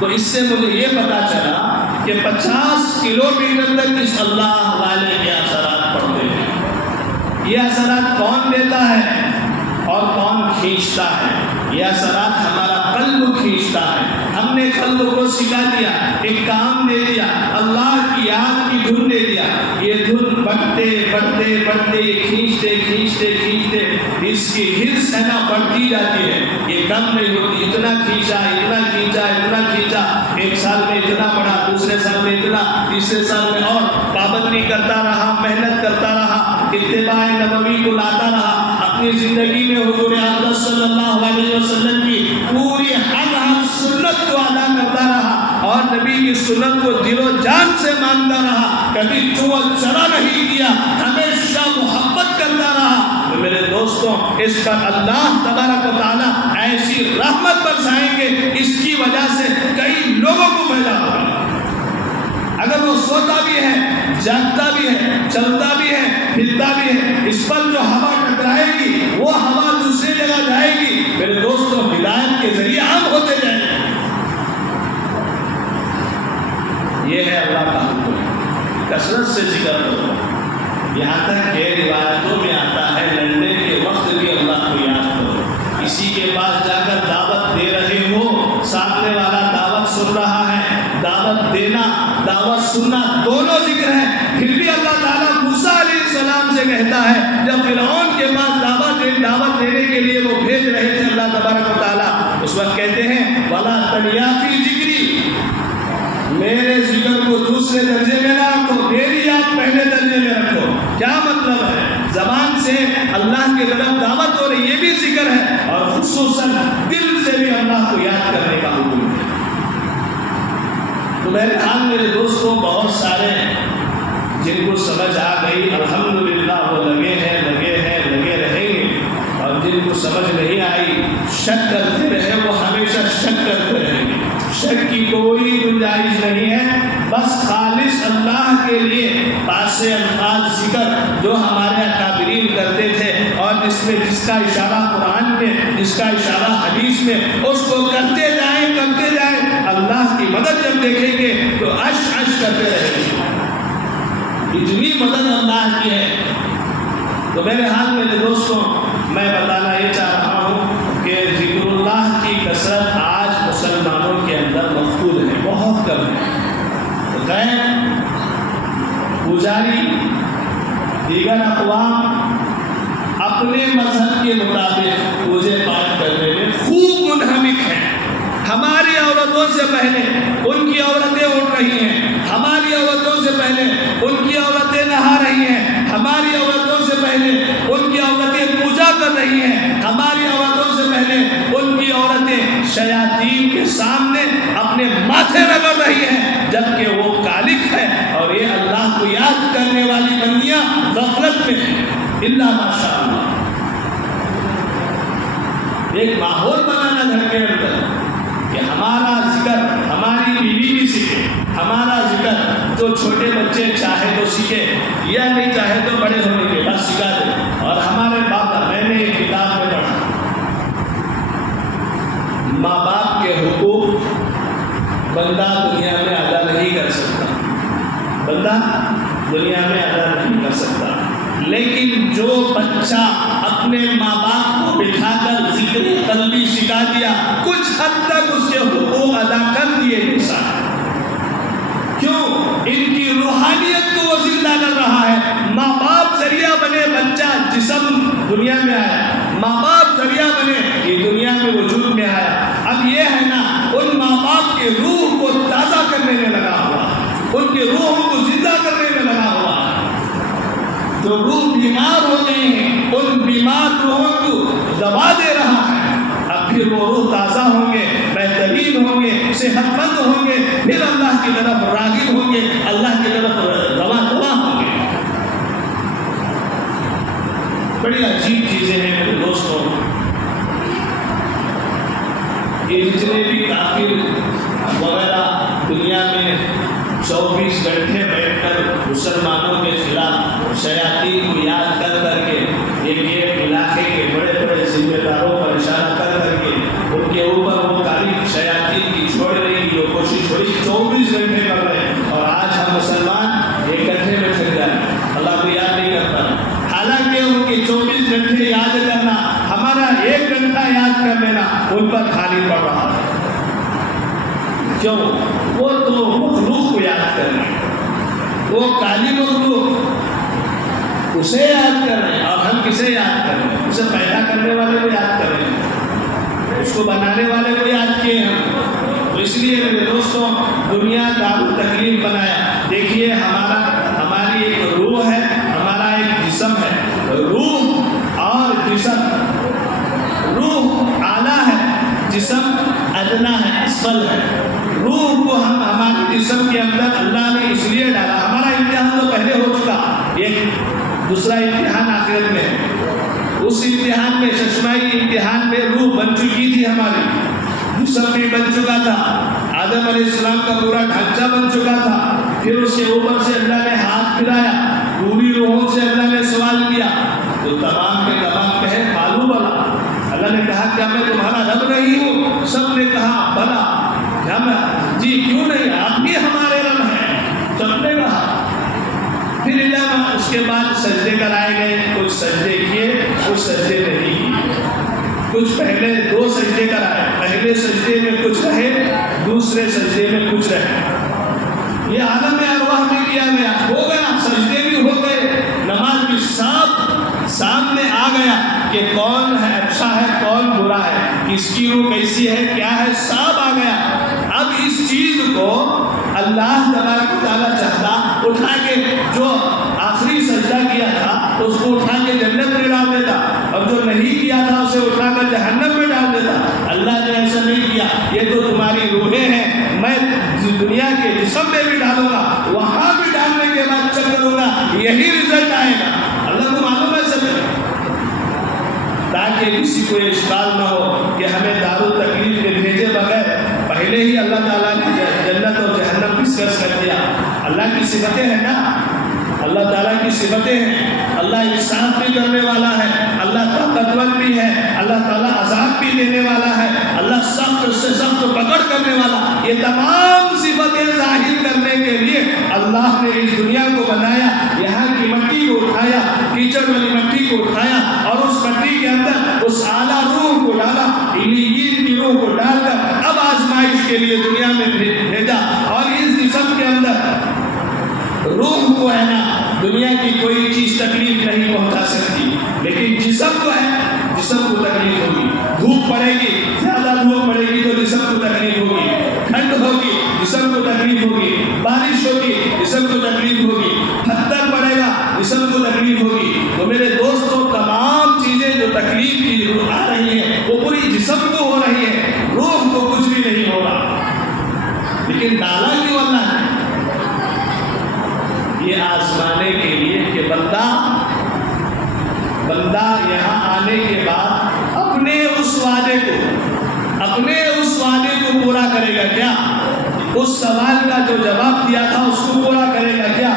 تو اس سے مجھے یہ پتا چلا کہ 50 کلومیٹر تک اس اللہ والے کے اثرات پڑتے ہیں۔ یہ اثرات کون دیتا ہے اور کون کھینچتا ہے؟ یہ اثرات ہمارا قلب کھینچتا ہے۔ ہم نے قلب کو سکھا دیا، ایک کام دے دیا، اللہ کی یاد کی دھن دے دیا، یہ دھن بڑھتے بڑھتے بڑھتے کھینچتے کھینچتے کھینچتے اس کی حرص ہے نا بڑھتی جاتی ہے، یہ کم نہیں ہوتی، اتنا کھینچا اتنا کھینچا اتنا کھینچا، ایک سال میں اتنا بڑھا، دوسرے سال میں اتنا، تیسرے سال میں اور پابندی کرتا رہا، محنت کرتا رہا، اتباع نبوی کو لاتا رہا، اپنی زندگی میں حضور اقدس صلی اللہ علیہ وسلم کی پوری ہر سنت کو ادا کرتا رہا اور نبی کی سنت کو دل و جان سے مانتا رہا، کبھی تو چرا نہیں کیا، ہمیشہ محبت کرتا رہا، تو میرے دوستوں اس پر اللہ تبارک و تعالیٰ ایسی رحمت برسائیں گے، اس کی وجہ سے کئی لوگوں کو فائدہ ہوگا۔ اگر وہ سوتا بھی ہے، جاگتا بھی ہے، چلتا بھی ہے، پھرتا بھی ہے، اس پر جو ہوا ٹکرائے گی وہ ہوا دوسری جگہ جائے گی، میرے دوستوں ہدایت کے ذریعے عام ہوتے جائیں گے۔ یہ ہے اللہ کا حکم، کثرت سے ذکر کرو، یہاں تک کہ روایتوں میں آتا ہے لڑنے کے وقت بھی اللہ کو یاد کرو۔ کسی کے پاس جا کر دعوت دے رہے ہو، سامنے والا دعوت سن رہا ہے، دعوت دینا دعوت سننا دونوں ذکر ہے، پھر بھی اللہ تعالیٰ موسیٰ علیہ السلام سے کہتا ہے جب فرعون کے پاس دعوت دینے کے لیے وہ بھیج رہے تھے اللہ تبارک و تعالیٰ، اس وقت کہتے ہیں وَلَا تَنْيَا فِي ذِكْرِي، میرے ذکر کو دوسرے درجے میں نہ رکھو، میری یاد پہلے درجے میں رکھو۔ کیا مطلب ہے؟ زبان سے اللہ کی طرف دعوت ہو رہی، یہ بھی ذکر ہے، اور خصوصاً دل سے بھی اللہ کو یاد کرنے کا حکم ہے۔ تو میرے حال میرے دوستوں بہت سارے جن کو سمجھ آ گئی الحمدللہ وہ لگے رہیں گے، اور جن کو سمجھ نہیں آئی شک کرتے رہے وہ ہمیشہ شک کرتے رہیں گے۔ شک کی کوئی گنجائش نہیں ہے، بس خالص اللہ کے لیے پاس الفاظ ذکر جو ہمارے اکابرین کرتے تھے، اور جس کا اشارہ قرآن میں، جس کا اشارہ حدیث میں، اس کو کرتے جائیں اللہ کی مدد جب دیکھیں گے تو عش کرتے رہیں گے، اتنی مدد اللہ کی ہے۔ تو میرے حال میرے دوستوں میں بتانا یہ چاہ رہا ہوں کہ ذکر اللہ کی کثرت آج مسلمانوں کے اندر مفقود ہے، بہت کم ہے۔ غیر پجاری دیگر اقوام اپنے مذہب کے مطابق پوجے پاٹ کرنے میں خوب منہمک ہیں۔ ہماری عورتوں سے پہلے ان کی عورتیں اٹھ رہی ہیں، ہماری عورتوں سے پہلے ان کی عورتیں نہا رہی ہیں، ہماری عورتوں سے پہلے ان کی عورتیں پوجا کر رہی ہیں، ہماری عورتوں سے پہلے ان کی عورتیں شیاطین کے سامنے اپنے ماتھے رگڑ رہی ہیں، جبکہ وہ کالک ہے اور یہ اللہ کو یاد کرنے والی بندیاں غفلت میں ہیں۔ الا ماشاء اللہ، ایک ماحول بنانا گھر کے اندر کہ ہمارا ذکر ہماری بیوی بھی سیکھے، ہمارا ذکر جو چھوٹے بچے چاہے تو سیکھے یا نہیں چاہے تو بڑے ہونے کے بعد سکھا دے۔ اور ہمارے باپ، میں نے ایک کتاب میں پڑھا، ماں باپ کے حقوق بندہ دنیا میں ادا نہیں کر سکتا، بندہ دنیا میں ادا نہیں کر سکتا، لیکن جو بچہ اپنے ماں باپ کو بٹھا کر ذکر قلبی سکھا دیا، کچھ حد تک اس کے حقوق ادا کر دیے انسان۔ کیوں؟ ان کی روحانیت کو وہ زندہ کر رہا ہے۔ ماں باپ ذریعہ بنے بچہ جسم دنیا میں آیا، ماں باپ ذریعہ بنے یہ دنیا میں وجود میں آیا۔ اب یہ ہے نا، ان ماں باپ کے روح کو تازہ کرنے میں لگا ہوا، ان کے روحوں کو زندہ کرنے میں لگا ہوا۔ جو روح بیمار ہو گئے ہیں ان بیمار روحوں کو دوا دے رہا ہے، اب پھر وہ روح تازہ ہوں گے، بہترین ہوں گے، صحت مند ہوں گے، پھر اللہ کی طرف راغب ہوں گے، اللہ کی طرف رواں ہوں گے۔ بڑی عجیب چیزیں ہیں میرے دوستوں، یہ جتنے بھی کافر وغیرہ دنیا میں 24 گھنٹے بیٹھ کر مسلمانوں کے خلاف شیاطین کو یاد کر کے ایک علاقے کے بڑے بڑے ذمہ داروں پر اشارہ کر کے ان کے اوپر وہ تاریخ شیاطین کی چھوڑنے کی جو کوشش ہوئی 24 گھنٹے کر رہے ہیں، اور آج ہم مسلمان 1 گھنٹے میں تھک جائیں، اللہ کو یاد نہیں کرتا۔ حالانکہ ان کے 24 گھنٹے یاد کرنا، ہمارا 1 گھنٹہ یاد کر لینا ان پر بھاری پڑ رہا ہے۔ کیوں؟ وہ تو مخلوق کو یاد کرنا، وہ کالی مخلوق اسے یاد کر رہے ہیں. اور ہم کسے یاد کر رہے ہیں؟ اسے پیدا کرنے والے کو یاد کر رہے ہیں, اس کو بنانے والے کو یاد کیے ہم. تو اس لیے میرے دوستوں, دنیا دار التکلیف بنایا. دیکھیے ہماری ایک روح ہے, ہمارا ایک جسم ہے. روح اور جسم, روح اعلیٰ ہے, جسم ادنا ہے, اسفل ہے. روح کو ہم ہمارے جسم کے اندر اللہ نے اس لیے ڈالا. ہمارا امتحان تو پہلے ہو چکا, ایک دوسرا امتحان آخرت میں. اس امتحان میں, ششمائی امتحان میں, روح بن چکی تھی ہماری, جسم بھی بن چکا تھا, آدم علیہ السلام کا پورا ڈھانچہ بن چکا تھا. پھر اس کے اوپر سے اللہ نے ہاتھ پھرایا, پوری روحوں سے اللہ نے سوال کیا. تو تمام کے تمام کہے معلوم بلا. اللہ نے کہا کیا میں تمہارا رب نہیں ہوں؟ سب نے کہا بلا. کیا میں, جی کیوں نہیں, آپ بھی ہمارے رب ہیں. سب نے کہا. پھر اللہ اس کے بعد سجدے کرائے گئے. کچھ سجدے کیے, کچھ سجدے نہیں کیے. کچھ پہلے 2 سجدے کرائے, پہلے سجدے میں کچھ رہے, دوسرے سجدے میں کچھ رہے. یہ عالم ارواح میں کیا گیا, ہو گیا, سجدے بھی ہو گئے, نماز بھی صاف سامنے آ گیا کہ کون ہے اچھا ہے, کون برا ہے, کس کی روح کیسی ہے, کیا ہے, صاف آ گیا. اب اس چیز کو اللہ تبارک و تعالیٰ چاہتا اٹھا کے, جو آخری سجدہ کیا تھا اس کو اٹھا کے جنت میں ڈال دیتا, اور جو نہیں کیا تھا اسے اٹھا کر جہنم میں ڈال دیتا. اللہ نے ایسا نہیں کیا. یہ تو تمہاری روحیں ہیں, میں دنیا کے جسم میں بھی ڈالوں گا, وہاں بھی ڈالنے کے بعد چیک کروں گا, یہی رزلٹ آئے گا. اللہ کو معلوم ہے سب, تاکہ کسی کو اشکال نہ ہو کہ ہمیں دار التکلیف کے بھیجے بغیر پہلے ہی اللہ تعالیٰ نے جنت اور جہنم ڈسکس کر دیا. اللہ کی صفتیں ہیں نا, اللہ تعالیٰ کی صفتیں ہیں. اللہ انصاف بھی کرنے والا ہے, اللہ طاقتور بھی ہے, اللہ تعالیٰ عذاب بھی دینے والا ہے, اللہ سخت سے سخت پکڑ کرنے والا. یہ تمام صفتیں ظاہر کرنے کے لیے اللہ نے اس دنیا کو بنایا. یہاں کی مٹی کو اٹھایا, کیچڑ والی مٹی کو اٹھایا, اور اس مٹی کے اندر اس اعلیٰ روح کو ڈالا, علیین کی روح کو ڈال کر اب آزمائش کے لیے دنیا میں بھیجا. اور اس جسم کے اندر روح کو ہے نا, دنیا کی کوئی چیز تکلیف نہیں پہنچا سکتی, لیکن جسم کو ہے, جسم کو تکلیف ہوگی. دھوپ پڑے گی, زیادہ دھوپ پڑے گی تو جسم کو تکلیف ہوگی, ٹھنڈ ہوگی جسم کو تکلیف ہوگی, بارش ہوگی جسم کو تکلیف ہوگی, پتھر پڑے گا جسم کو تکلیف ہوگی. تو میرے دوستوں, تمام چیزیں جو تکلیف کی آ رہی ہیں وہ پوری جسم کو ہو رہی ہے, روح کو کچھ بھی نہیں ہو رہا. لیکن ڈالا کیوں اللہ نے؟ یہ آزمانے کے لیے کہ بندہ یہاں آنے کے بعد اپنے اس وعدے کو پورا کرے گا کیا؟ اس سوال کا جو جواب دیا تھا اس کو پورا کرے گا کیا؟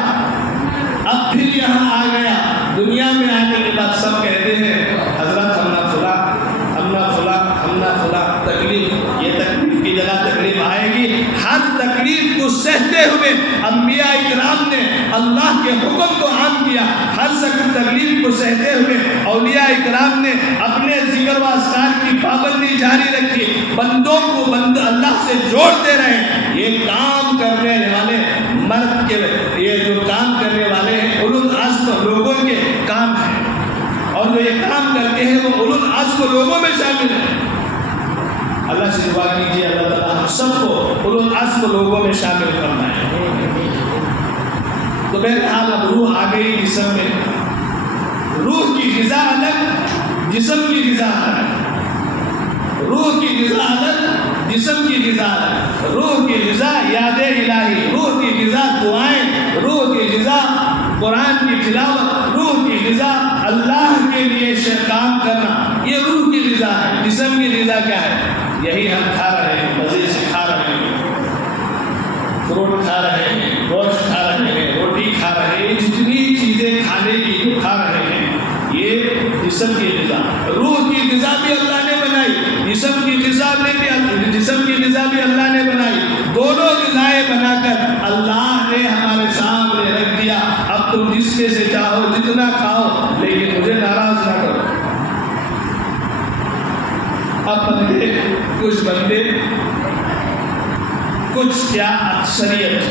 اب پھر یہاں آ گیا, دنیا میں آنے کے بعد سب کہتے ہیں حضرت ہم نہ فلاں تکلیف, یہ تکلیف کی جگہ تکلیف آئے گی. ہر تکلیف کو سہتے ہوئے انبیاء اکرام نے اللہ کے حکم کو عام کیا. ہر تکلیف کو سہتے ہوئے اولیاء اکرام نے اپنے ذکر و اذکار کی پابندی جاری رکھی, بندوں کو اللہ سے جوڑتے رہے. یہ کام کرنے والے مرد کے, یہ جو کام کرنے والے ہیں اولو العزم لوگوں کے کام ہیں, اور جو یہ کام کرتے ہیں وہ اولو العزم لوگوں میں شامل ہیں. اللہ سے دعا کیجیے اللہ تعالیٰ ہم سب کو اولو العزم لوگوں میں شامل فرمائے. تو بہرحال اب روح آ گئی جسم میں. روح کی غذا الگ, جسم کی غذا الگ. روح کی غذا الگ, جسم کی غذا الگ. روح کی غذا یاد الہی, روح کی غذا دعائیں, روح کی غذا قرآن کی تلاوت, روح کی غذا اللہ کے لیے کام کرنا, یہ روح کی غذا ہے. جسم کی غذا کیا ہے؟ یہی ہم کھا رہے ہیں, مزے سے کھا رہے ہیں, فروٹ کھا رہے ہیں, گوشت کھا رہے ہیں, روٹی کھا رہے ہیں, جتنی چیزیں کھانے کی کھا رہے ہیں, یہ جسم کی غذا. روح کی غذا بھی اللہ نے بنائی, جسم کی غذا بھی اللہ نے بنائی. دونوں غذائیں بنا کر اللہ نے ہمارے سامنے رکھ دیا. اب تم جس میں سے چاہو جتنا کھاؤ, لیکن مجھے ناراض نہ کرو. اب کچھ بندے کچھ کیا اکثریت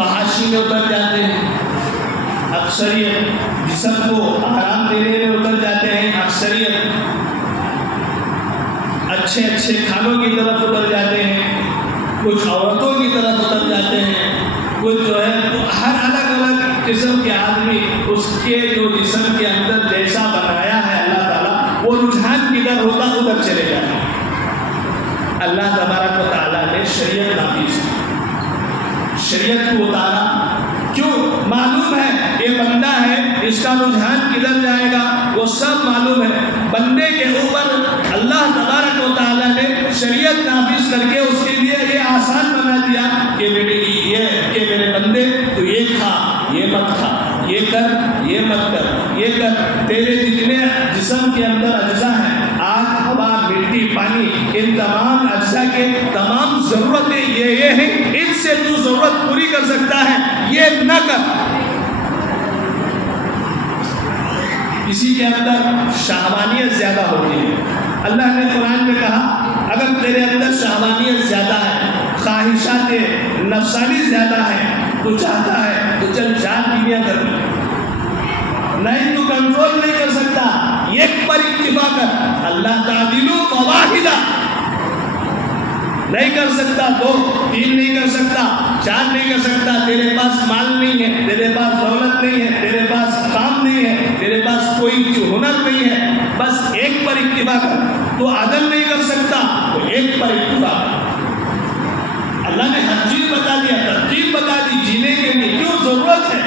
فحاشی میں اتر جاتے ہیں، اکثریت جسم کو آرام دینے میں اتر جاتے ہیں، اکثریت اچھے اچھے کھانوں کی طرف اتر جاتے ہیں، کچھ عورتوں کی طرف اتر جاتے ہیں، کچھ جو ہے ہر الگ الگ قسم کے آدمی اس کے جو جسم کے اندر جیسا بنایا ہے اللہ تعالیٰ، وہ رجحان کدھر ہوتا ادھر چلے جاتے ہیں۔ اللہ تبارک و تعالیٰ نے شریعت نافذ کی، شریعت کو اتارا، کیوں؟ معلوم ہے یہ بندہ ہے، اس کا رجحان کدھر جائے گا وہ سب معلوم ہے۔ بندے کے اوپر اللہ تبارک و تعالیٰ نے شریعت نافذ کر کے اس کے لیے یہ آسان بنا دیا کہ میرے بندے تو یہ کھا، یہ مت کھا، یہ کر، یہ مت کر، یہ کر۔ تیرے جتنے جسم کے اندر اجزاء ہیں، آگ، ہوا، مٹی، پانی، ان تمام اجزاء کے تمام ضرورتیں یہ ہیں، ان سے تو ضرورت پوری کر سکتا ہے، یہ نہ کر۔ کسی کے اندر شہوانیت زیادہ ہوتی ہے، اللہ نے قرآن میں کہا اگر تیرے اندر شہوانیت زیادہ ہے، خواہشات نفسانی زیادہ ہے، تو چاہتا ہے تو چل جان کیمیا کر لے، نہیں تو کنٹرول نہیں کر سکتا، ایک پر اکتفا کر، اللہ تعدیلوا فواحدا، نہیں کر سکتا دو، تین نہیں کر سکتا، چار نہیں کر سکتا، تیرے پاس مال نہیں ہے، تیرے پاس دولت نہیں ہے، تیرے پاس کام نہیں ہے، تیرے پاس کوئی ہنر نہیں ہے، بس ایک پر اکتفا کر۔ تو عدل نہیں کر سکتا تو ایک پر اکتفا کر۔ اللہ نے ہر چیز بتا دیا، ترتیب بتا دی جینے کے لیے، کیوں ضرورت ہے،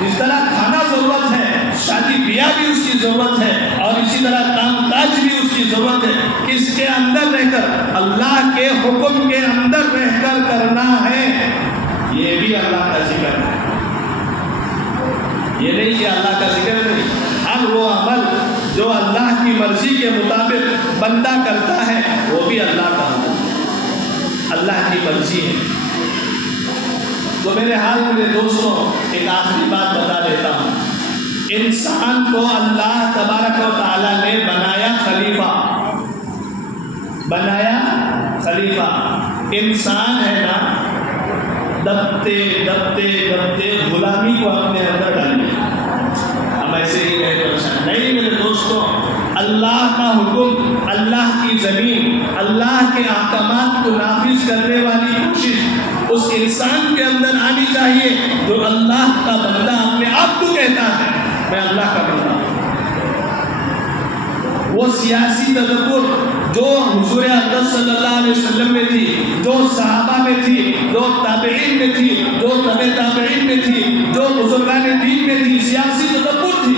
جس طرح کھانا ضرورت ہے، شادی بیاہ بھی اس کی ضرورت ہے، اور اسی طرح کام کاج بھی اس کی ضرورت ہے۔ کس کے اندر رہ کر؟ اللہ کے حکم کے اندر رہ کر کرنا ہے، یہ بھی اللہ کا ذکر ہے۔ یہ نہیں کہ اللہ کا ذکر نہیں، ہر وہ عمل جو اللہ کی مرضی کے مطابق بندہ کرتا ہے وہ بھی اللہ کا عمل، اللہ کی مرضی ہے۔ تو میرے حال میرے دوستوں ایک آخری بات بتا دیتا ہوں، انسان کو اللہ تبارک و تعالیٰ نے بنایا خلیفہ، بنایا خلیفہ۔ انسان ہے نا، دبتے دبتے دبتے غلامی کو اپنے اندر ڈال لیا، ہم ایسے ہی رہے پریشان نہیں۔ میرے دوستوں، اللہ کا حکم، اللہ کی زمین، اللہ کے احکامات کو نافذ کرنے والی کوشش اس انسان کے اندر آنی چاہیے جو اللہ کا بندہ اپنے آپ کو کہتا ہے میں اللہ کا بندہ ہوں۔ وہ سیاسی تدبر جو حضور اقدس صلی اللہ علیہ وسلم میں تھی، جو صحابہ میں تھی، جو تابعین میں تھی، جو تبع تابعین میں تھی، جو بزرگان دین میں تھی، سیاسی تدبر تھی۔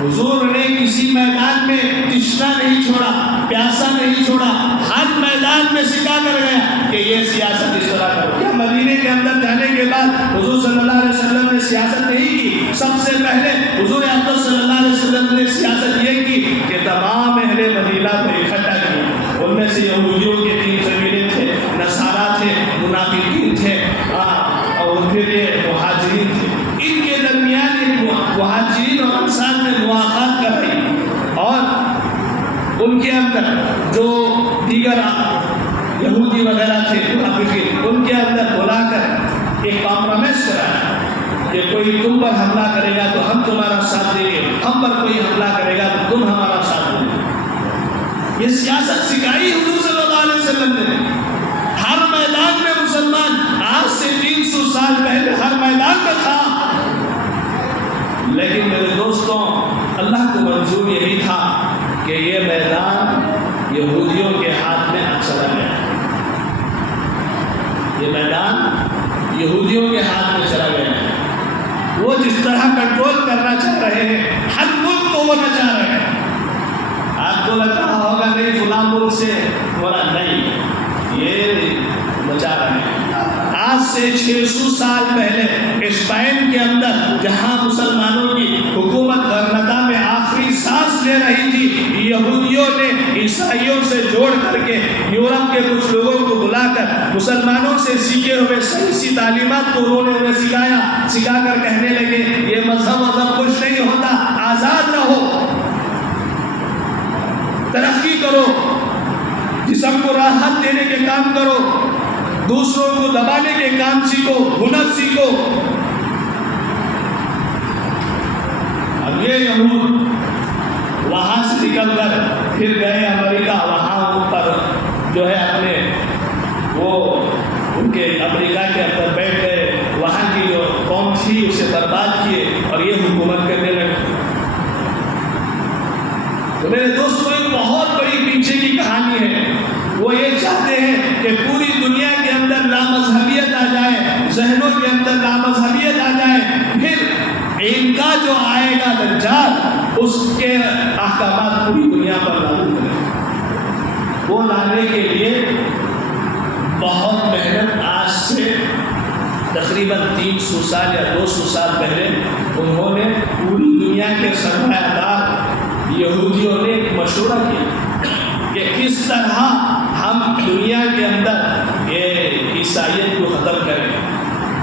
حضور نے کسی میدان میں تشنا نہیں چھوڑا، پیاسا نہیں چھوڑا، ہر میدان میں سکھا کر گیا کہ یہ سیاست اس طرح کرو۔ کیا مدینے کے اندر جانے کے بعد حضور صلی اللہ علیہ وسلم نے سیاست نہیں کی؟ سب سے پہلے حضور اقدس صلی اللہ علیہ وسلم نے سیاست یہ کی کہ تمام اہل مدینہ کو اکٹھا کیا۔ ان میں سے یہودیوں کے 3 قبیلے تھے، نصارہ تھے، منافقین تھے، اور پھر یہ مہاجرین تھے۔ ان کے درمیان مہاجرین اور انصار نے مواخات کرائی، اور ان کے اندر جو دیگر یہودی وغیرہ تھے منافقین، ان کے اندر بلا کر ایک کمپرومائز کرایا کہ کوئی تم پر حملہ کرے گا تو ہم تمہارا ساتھ دیں گے، ہم پر کوئی حملہ کرے گا تو تم ہمارا ساتھ دیں گے۔ یہ سیاست سکھائی حضور صلی اللہ علیہ وسلم نے۔ ہر میدان میں مسلمان آج سے 300 سال پہلے ہر میدان میں تھا، لیکن میرے دوستوں اللہ کو منظور یہی تھا کہ یہ میدان یہودیوں کے ہاتھ میں چلا گیا، یہ میدان یہودیوں کے ہاتھ میں چلا گیا ہے۔ وہ جس طرح کنٹرول کرنا چاہ رہے ہیں، ہر ملک کو وہ نچا رہے ہیں۔ آپ کو لگتا ہوگا نہیں فلاں ملک سے بولا نہیں، یہ نچا رہے ہیں۔ آج سے 600 سال پہلے اسپین کے اندر جہاں مسلمانوں کی حکومت غرناطہ میں آخری سانس لے رہی تھی، یہودیوں نے عیسائیوں سے جوڑ کر کے یورپ کے کچھ لوگوں کو بلا کر مسلمانوں سے سیکھے ہوئے صحیح تعلیمات کو انہیں سکھا کر کہنے لگے یہ مذہب کچھ نہیں ہوتا، آزاد رہو، ترقی کرو، جسم کو راحت دینے کے کام کرو، دوسروں کو دبانے کے کام سیکھو، ہنر سیکھو۔ اب یہ یہود وہاں سے نکل کر پھر گئے امریکہ، وہاں اوپر جو ہے اپنے وہ ان کے امریکہ کے اندر بیٹھ گئے، وہاں کی جو قوم تھی اسے برباد کیے اور یہ حکومت کرنے لگے۔ تو میرے دوستوں ایک بہت بڑی پیچھے کی کہانی ہے۔ وہ یہ چاہتے ہیں کہ پوری دنیا کے اندر لامذہبیت آ جائے، ذہنوں کے اندر لامذہبیت آ جائے، پھر ان کا جو آئے گا دجال اس کے احکامات پوری دنیا پر لاگو کریں۔ وہ لانے کے لیے بہت محنت، آج سے تقریباً 300 سال یا 200 سال پہلے انہوں نے پوری دنیا کے سرمایہ دار یہودیوں نے ایک مشورہ کیا کہ کس طرح ہم دنیا کے اندر یہ عیسائیت کو ختم کریں،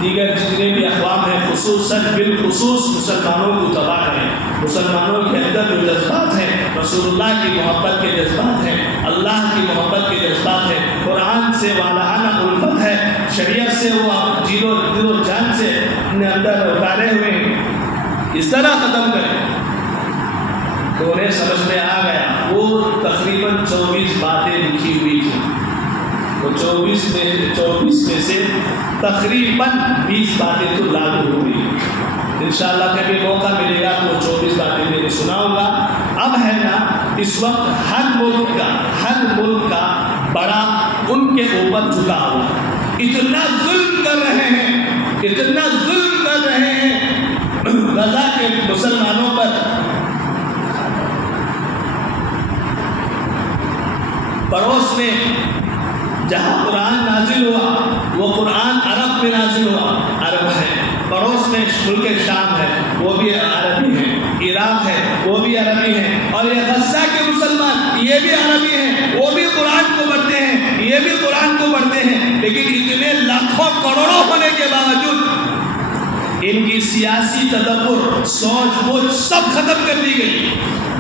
دیگر جتنے بھی اقوام ہیں خصوصاً بالخصوص مسلمانوں کو تباہ کریں۔ مسلمانوں کے اندر جو جذبات ہیں، رسول اللہ کی محبت کے جذبات ہیں، اللہ کی محبت کے جذبات ہیں، قرآن سے والہانہ الفت ہے، شریعت سے وہ دل و جان سے اپنے اندر اتارے ہوئے ہیں، اس طرح ختم کریں۔ تو انہیں سمجھ میں آ گیا، وہ تقریباً 24 باتیں لکھی ہوئی تھیں، وہ 24 میں سے تقریباً 20 باتیں تو لاگو ہو گئی۔ انشاءاللہ کبھی موقع ملے گا تو وہ 24 باتیں میں سناؤں گا۔ اب ہے نا اس وقت ہر ملک کا بڑا ان کے اوپر جھکا ہوا، اتنا ظلم کر رہے ہیں غزہ کے مسلمانوں پر۔ پڑوس میں جہاں قرآن نازل ہوا وہ قرآن عرب میں نازل ہوا، عرب ہے۔ پڑوس میں ملک شام ہے، وہ بھی عربی ہے، عراق ہے، وہ بھی عربی ہے، اور یہ غزہ کے مسلمان یہ بھی عربی ہیں، وہ بھی قرآن کو پڑھتے ہیں، یہ بھی قرآن کو پڑھتے ہیں، لیکن اتنے لاکھوں کروڑوں ہونے کے باوجود ان کی سیاسی تدبر، سوچ بوجھ سب ختم کر دی گئی۔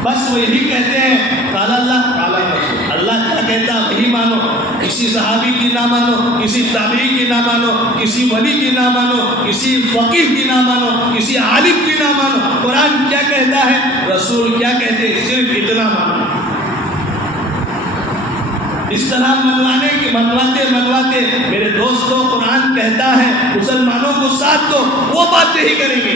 بس وہ یہی کہتے ہیں قال اللہ قال رسول، اللہ کیا کہتا وہی مانو، کسی صحابی کی نہ مانو، کسی تابعی کی نہ مانو، کسی ولی کی نہ مانو، کسی فقیہ کی نہ مانو، کسی عالم کی نہ مانو، قرآن کیا کہتا ہے، رسول کیا کہتے ہیں، صرف اتنا مانو۔ اس طرح منواتے میرے دوستوں قرآن کہتا ہے مسلمانوں کو ساتھ دو، وہ بات نہیں کریں گے۔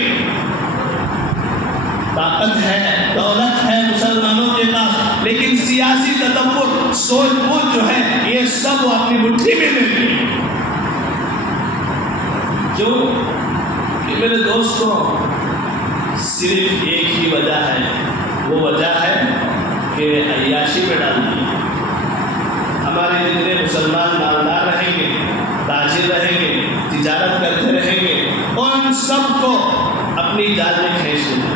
طاقت ہے، دولت ہے مسلمانوں کے پاس، لیکن سیاسی تدبر، سوچ بوجھ جو ہے یہ سب وہ اپنی مٹھی میں لے لیں۔ جو کہ میرے دوستوں صرف ایک ہی وجہ ہے، وہ وجہ ہے کہ عیاشی میں ڈال دی۔ ہمارے جتنے مسلمان مالدار رہیں گے، تاجر رہیں گے، تجارت کرتے رہیں گے، ان سب کو اپنی جال میں کھینچ لیں،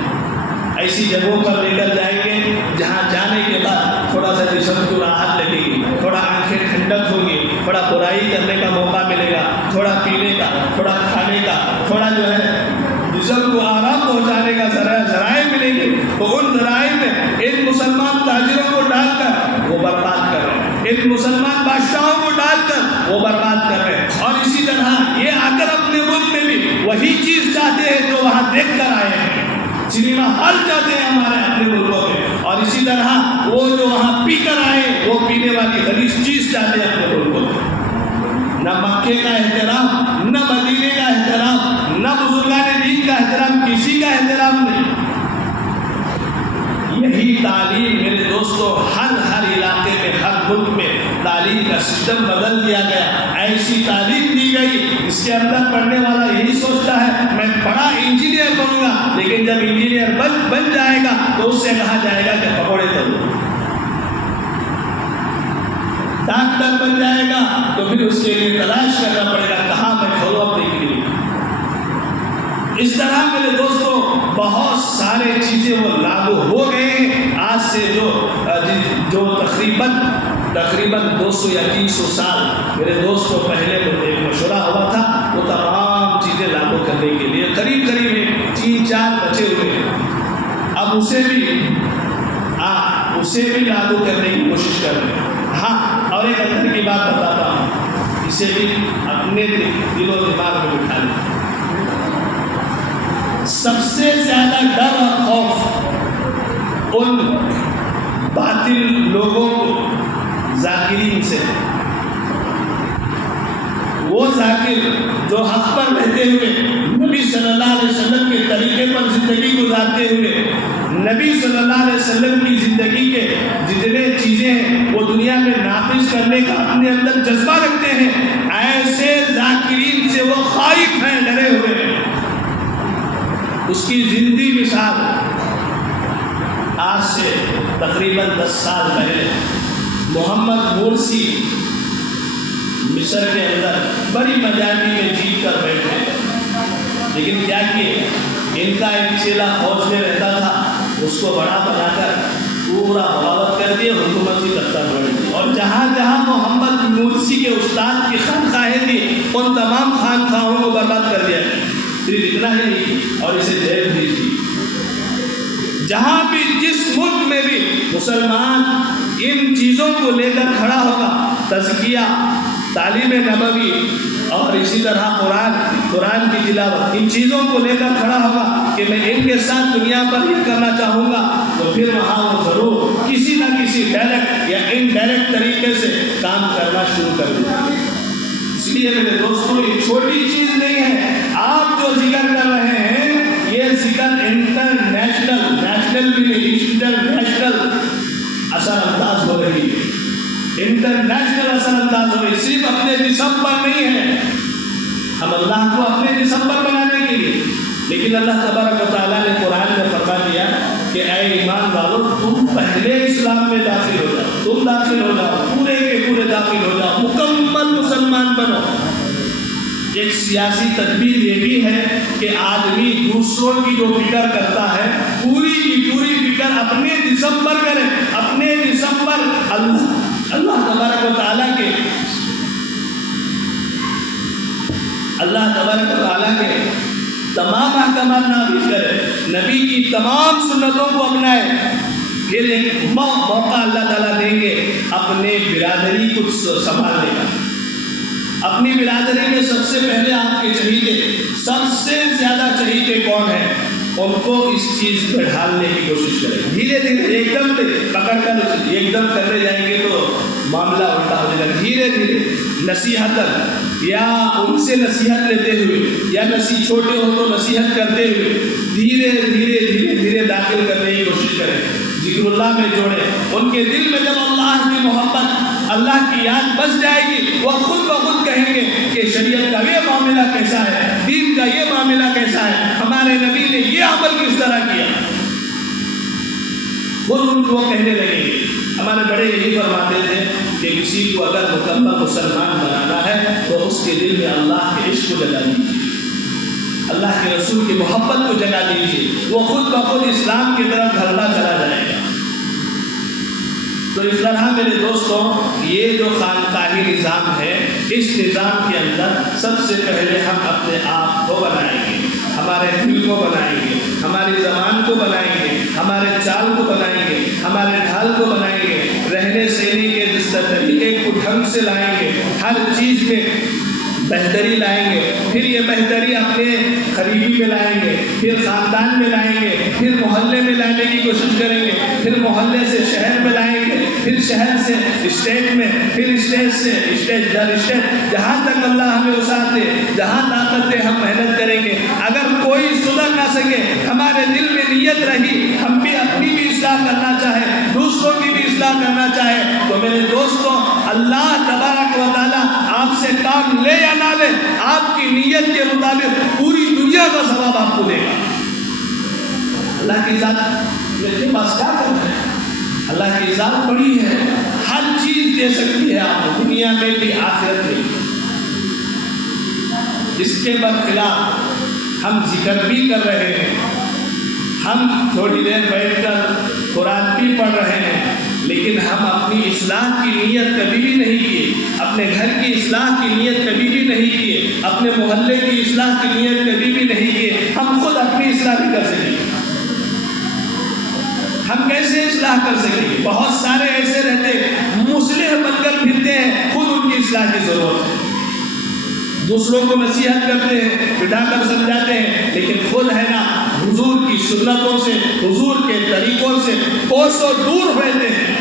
ایسی جگہوں پر لے کر جائیں گے جہاں جانے کے بعد تھوڑا سا جسم کو راحت لگے گی، تھوڑا آنکھیں ٹھنڈک ہوگی، تھوڑا برائی کرنے کا موقع ملے گا، تھوڑا پینے کا، تھوڑا کھانے کا، تھوڑا جو ہے جسم کو آرام پہنچانے کا ذرائع ملیں گے۔ تو ان ذرائع میں ان مسلمان تاجروں کو ڈال کر وہ برباد کر رہے ہیں، ان مسلمان بادشاہوں کو ڈال کر وہ برباد کر رہے ہیں، اور اسی طرح یہ آ کر اپنے ملک میں بھی وہی چیز چاہتے ہیں جو وہاں دیکھ کر آئے ہیں۔ سنیما ہال چاہتے ہیں ہمارے اپنے ملکوں میں، اور اسی طرح وہ جو وہاں پی کر آئے وہ پینے والی غلیظ چیز چاہتے ہیں اپنے ملکوں میں۔ نہ مکے کا احترام، نہ مدینے کا احترام، نہ بزرگان دین کا احترام، کسی کا احترام نہیں۔ یہی تعلیم میرے دوستوں ہر علاقے میں، ہر ملک میں تعلیم کا سسٹم بدل دیا گیا، ایسی تعلیم دی گئی اس کے اندر پڑھنے والا یہی سوچتا ہے میں بڑا انجینئر بنوں گا، لیکن جب انجینئر بن جائے گا تو اس سے کہا جائے گا کہ پکوڑے تلو۔ ڈاکٹر بن جائے گا تو پھر اس کے لیے تلاش کرنا پڑے گا کہاں میں کھولوں اپنی کلینک۔ اس طرح میرے دوستوں بہت سارے چیزیں وہ لاگو ہو گئے ہیں۔ آج سے جو تقریباً 200 یا 300 سال میرے دوستوں پہلے ایک مشورہ ہوا تھا، وہ تمام چیزیں لاگو کرنے کے لیے قریب 3-4 بچے ہوئے ہیں۔ اب اسے بھی لاگو کرنے کی کوشش کر رہے ہیں۔ ہاں، اور ایک اندر کی بات بتاتا ہوں، اسے بھی اپنے دل و دماغ میں بٹھا لیں۔ سب سے زیادہ ڈر اور خوف ان باطل لوگوں کو ذاکرین سے، وہ ذاکر جو حق پر رہتے ہوئے نبی صلی اللہ علیہ وسلم کے طریقے پر زندگی گزارتے ہوئے نبی صلی اللہ علیہ وسلم کی زندگی کے جتنے چیزیں ہیں وہ دنیا میں نافذ کرنے کا اپنے اندر جذبہ رکھتے ہیں، ایسے ذاکرین سے وہ خائف ہیں، ڈرے ہوئے ہیں۔ اس کی زندگی مثال آج سے تقریباً 10 سال پہلے محمد مرسی مصر کے اندر بڑی مجامی میں جیت کر بیٹھے، لیکن کیا کیے، ان کا ایک چیلا فوج میں رہتا تھا، اس کو بڑا بنا کر پورا بغاوت کر دیے، حکومت کی تختہ پڑ دی، اور جہاں جہاں محمد مرسی کے استاد کی خانقاہیں تھی ان تمام خانقاہوں کو برباد کر دیا، صرف اتنا ہی نہیں اور اسے جیل بھیج دی۔ جہاں بھی جس ملک میں بھی مسلمان ان چیزوں کو لے کر کھڑا ہوگا، تزکیہ، تعلیم نبوی اور اسی طرح قرآن کی تلاوت، ان چیزوں کو لے کر کھڑا ہوگا کہ میں ان کے ساتھ دنیا پر یہ کرنا چاہوں گا، تو پھر وہاں وہ ضرور کسی نہ کسی ڈائریکٹ یا انڈائریکٹ طریقے سے کام کرنا شروع کر دیں۔ اس لیے میرے دوستوں یہ چھوٹی چیز نہیں ہے، آپ جو ذکر کر رہے ہیں یہ ذکر انٹرنیشنل بھی نہیں، انٹرنیشنل اثر انداز ہو رہی ہے، انٹرنیشنل اثر انداز ہو رہی ہے، صرف اپنے جسم پر نہیں ہے، ہم اللہ کو اپنے جسم پر بنانے کے لیے، لیکن اللہ تبارک و تعالیٰ نے قرآن میں فرما دیا کہ اے ایمان والو تم پہلے اسلام میں داخل ہو جاؤ، تم داخل ہو جاؤ، پورے کے پورے داخل ہو جاؤ، مکمل مسلمان بنو۔ ایک سیاسی تدبیر یہ بھی ہے کہ آدمی دوسروں کی جو فکر کرتا ہے پوری کی پوری فکر اپنے جسم پر کرے، اپنے جسم پر اللہ تبارک و تعالیٰ کے تمام احکامات نافذ کرے، نبی کی تمام سنتوں کو اپنائے، پھر ایک موقع اللہ تعالیٰ دیں گے اپنے برادری کو سنبھالنے کا۔ اپنی برادری میں سب سے پہلے آپ کے چہیتے، سب سے زیادہ چہیتے کون ہیں، ان کو اس چیز میں ڈھالنے کی کوشش کریں، دھیرے دھیرے، ایک دم پکڑ کر ایک دم کرنے جائیں گے تو معاملہ الٹا ہو جائے گا، دھیرے دھیرے نصیحت یا ان سے نصیحت لیتے ہوئے یا چھوٹے ہو تو نصیحت کرتے ہوئے دھیرے دھیرے دھیرے دھیرے داخل کرنے کی کوشش کریں، ذکر اللہ میں جوڑیں، ان کے دل میں جب اللہ کی محبت، اللہ کی یاد بس جائے گی، وہ خود بخود کہیں گے کہ شریعت کا یہ معاملہ کیسا ہے، دین کا یہ معاملہ کیسا ہے، ہمارے نبی نے یہ عمل کس طرح کیا، خود ان کو کہنے لگیں گے۔ ہمارے بڑے یہی فرماتے تھے کہ کسی کو اگر مکمل مسلمان بنانا ہے تو اس کے دل میں اللہ کے عشق کو جگا دیجیے، اللہ کے رسول کی محبت کو جگا دیجیے، وہ خود بخود اسلام کی طرف ڈھلتا چلا جائے گا۔ تو اس طرح میرے دوستوں یہ جو خانقاہی نظام ہے، اس نظام کے اندر سب سے پہلے ہم اپنے آپ کو بنائیں گے، ہمارے دل کو بنائیں گے، ہماری زبان کو بنائیں گے، ہمارے چال کو بنائیں گے، ہمارے ڈھال کو بنائیں گے، رہنے سہنے کے جس طریقے کو ڈھنگ سے لائیں گے، ہر چیز میں بہتری لائیں گے، پھر یہ بہتری اپنے قریبی میں لائیں گے، پھر خاندان میں لائیں گے، پھر محلے میں لانے کی کوشش کریں گے، پھر محلے سے شہر میں لائیں گے، پھر شہر سے اسٹیٹ میں، پھر اسٹیٹ سے اسٹیٹ در اسٹیٹ، جہاں تک اللہ ہمیں وسعت دے، جہاں طاقت دے ہم محنت کریں گے۔ اگر کوئی سدھر نہ سکے، ہمارے دل میں نیت رہی ہم بھی اپنی بھی اصلاح کرنا چاہے، دوسروں کی بھی اصلاح کرنا چاہے، تو میرے دوستوں اللہ تبارک و تعالیٰ آپ سے کام لے یا نہ لے، آپ کی نیت کے مطابق پوری دنیا کا ثواب آپ کو دے گا۔ اللہ کی ذات میرے پاس کیا کرنا ہے، اللہ کی ذات بڑی ہے، ہر چیز دے سکتی ہے آپ کو، دنیا میں بھی آخرت میں۔ اس کے برخلاف ہم ذکر بھی کر رہے ہیں، ہم تھوڑی دیر بیٹھ کر قرآن بھی پڑھ رہے ہیں، لیکن ہم اپنی اصلاح کی نیت کبھی بھی نہیں کیے، اپنے گھر کی اصلاح کی نیت کبھی بھی نہیں کیے، اپنے محلے کی اصلاح کی نیت کبھی بھی نہیں کیے، ہم خود اپنی اصلاح بھی کر سکیں گے۔ ہم کیسے اصلاح کر سکیں گے؟ بہت سارے ایسے رہتے مصلح بن کر پھرتے ہیں، خود ان کی اصلاح کی ضرورت ہے، دوسروں کو نصیحت کرتے ہیں، بٹھا کر سمجھاتے ہیں، لیکن خود ہے نا حضور کی سنتوں سے، حضور کے طریقوں سے کوسوں دور ہوتے ہیں۔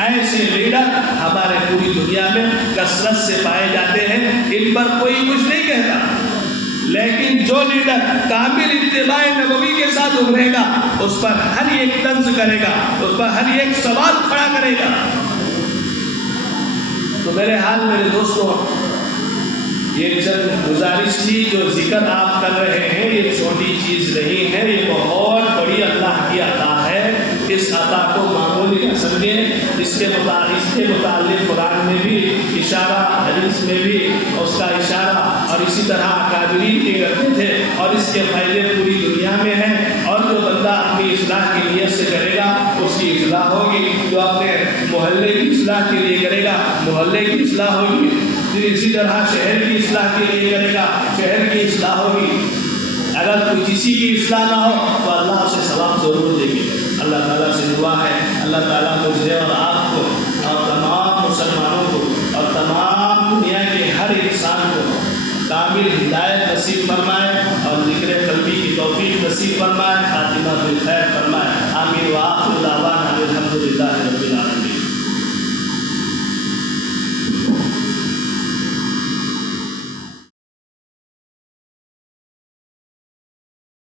ایسے لیڈر ہمارے پوری دنیا میں کثرت سے پائے جاتے ہیں، ان پر کوئی کچھ نہیں کہتا، لیکن جو لیڈر کامل اتباع نبوی کے ساتھ ابھرے گا اس پر ہر ایک طنز کرے گا، اس پر ہر ایک سوال کھڑا کرے گا۔ تو میرے حال میرے دوستوں، یہ چند گزارش تھی، جو ذکر آپ کر رہے ہیں یہ چھوٹی چیز نہیں ہے، یہ بہت بڑی اللہ کی عطا ہے۔ اس عطا کو معمولی نہ سمجھیں، اس کے متعلق قرآن میں بھی اشارہ، حدیث میں بھی اس کا اشارہ، اور اسی طرح اکابرین کی کرتے تھے، اور اس کے فائدے پوری دنیا میں ہیں، اور جو بندہ اپنی اصلاح کی نیت سے کرے گا اس کی اصلاح ہوگی، جو اپنے محلے کی اصلاح کے لیے کرے گا محلے کی اصلاح ہوگی، اسی طرح شہر کی اصلاح کے لیے کرے گا شہر کی اصلاح ہوگی۔ اگر کوئی کسی کی اصلاح نہ ہو تو اللہ اسے ثواب ضرور دے گی۔ اللہ تعالیٰ سے دعا ہے اللہ تعالیٰ مجھے اور آپ کو اور تمام مسلمانوں کو اور تمام دنیا کے ہر انسان کو کامل ہدایت نصیب فرمائے اور ذکر قلبی کی توفیق نصیب فرمائے، خاتمہ بالخیر فرمائے۔ آمین وآخر دعوانا الحمدللہ۔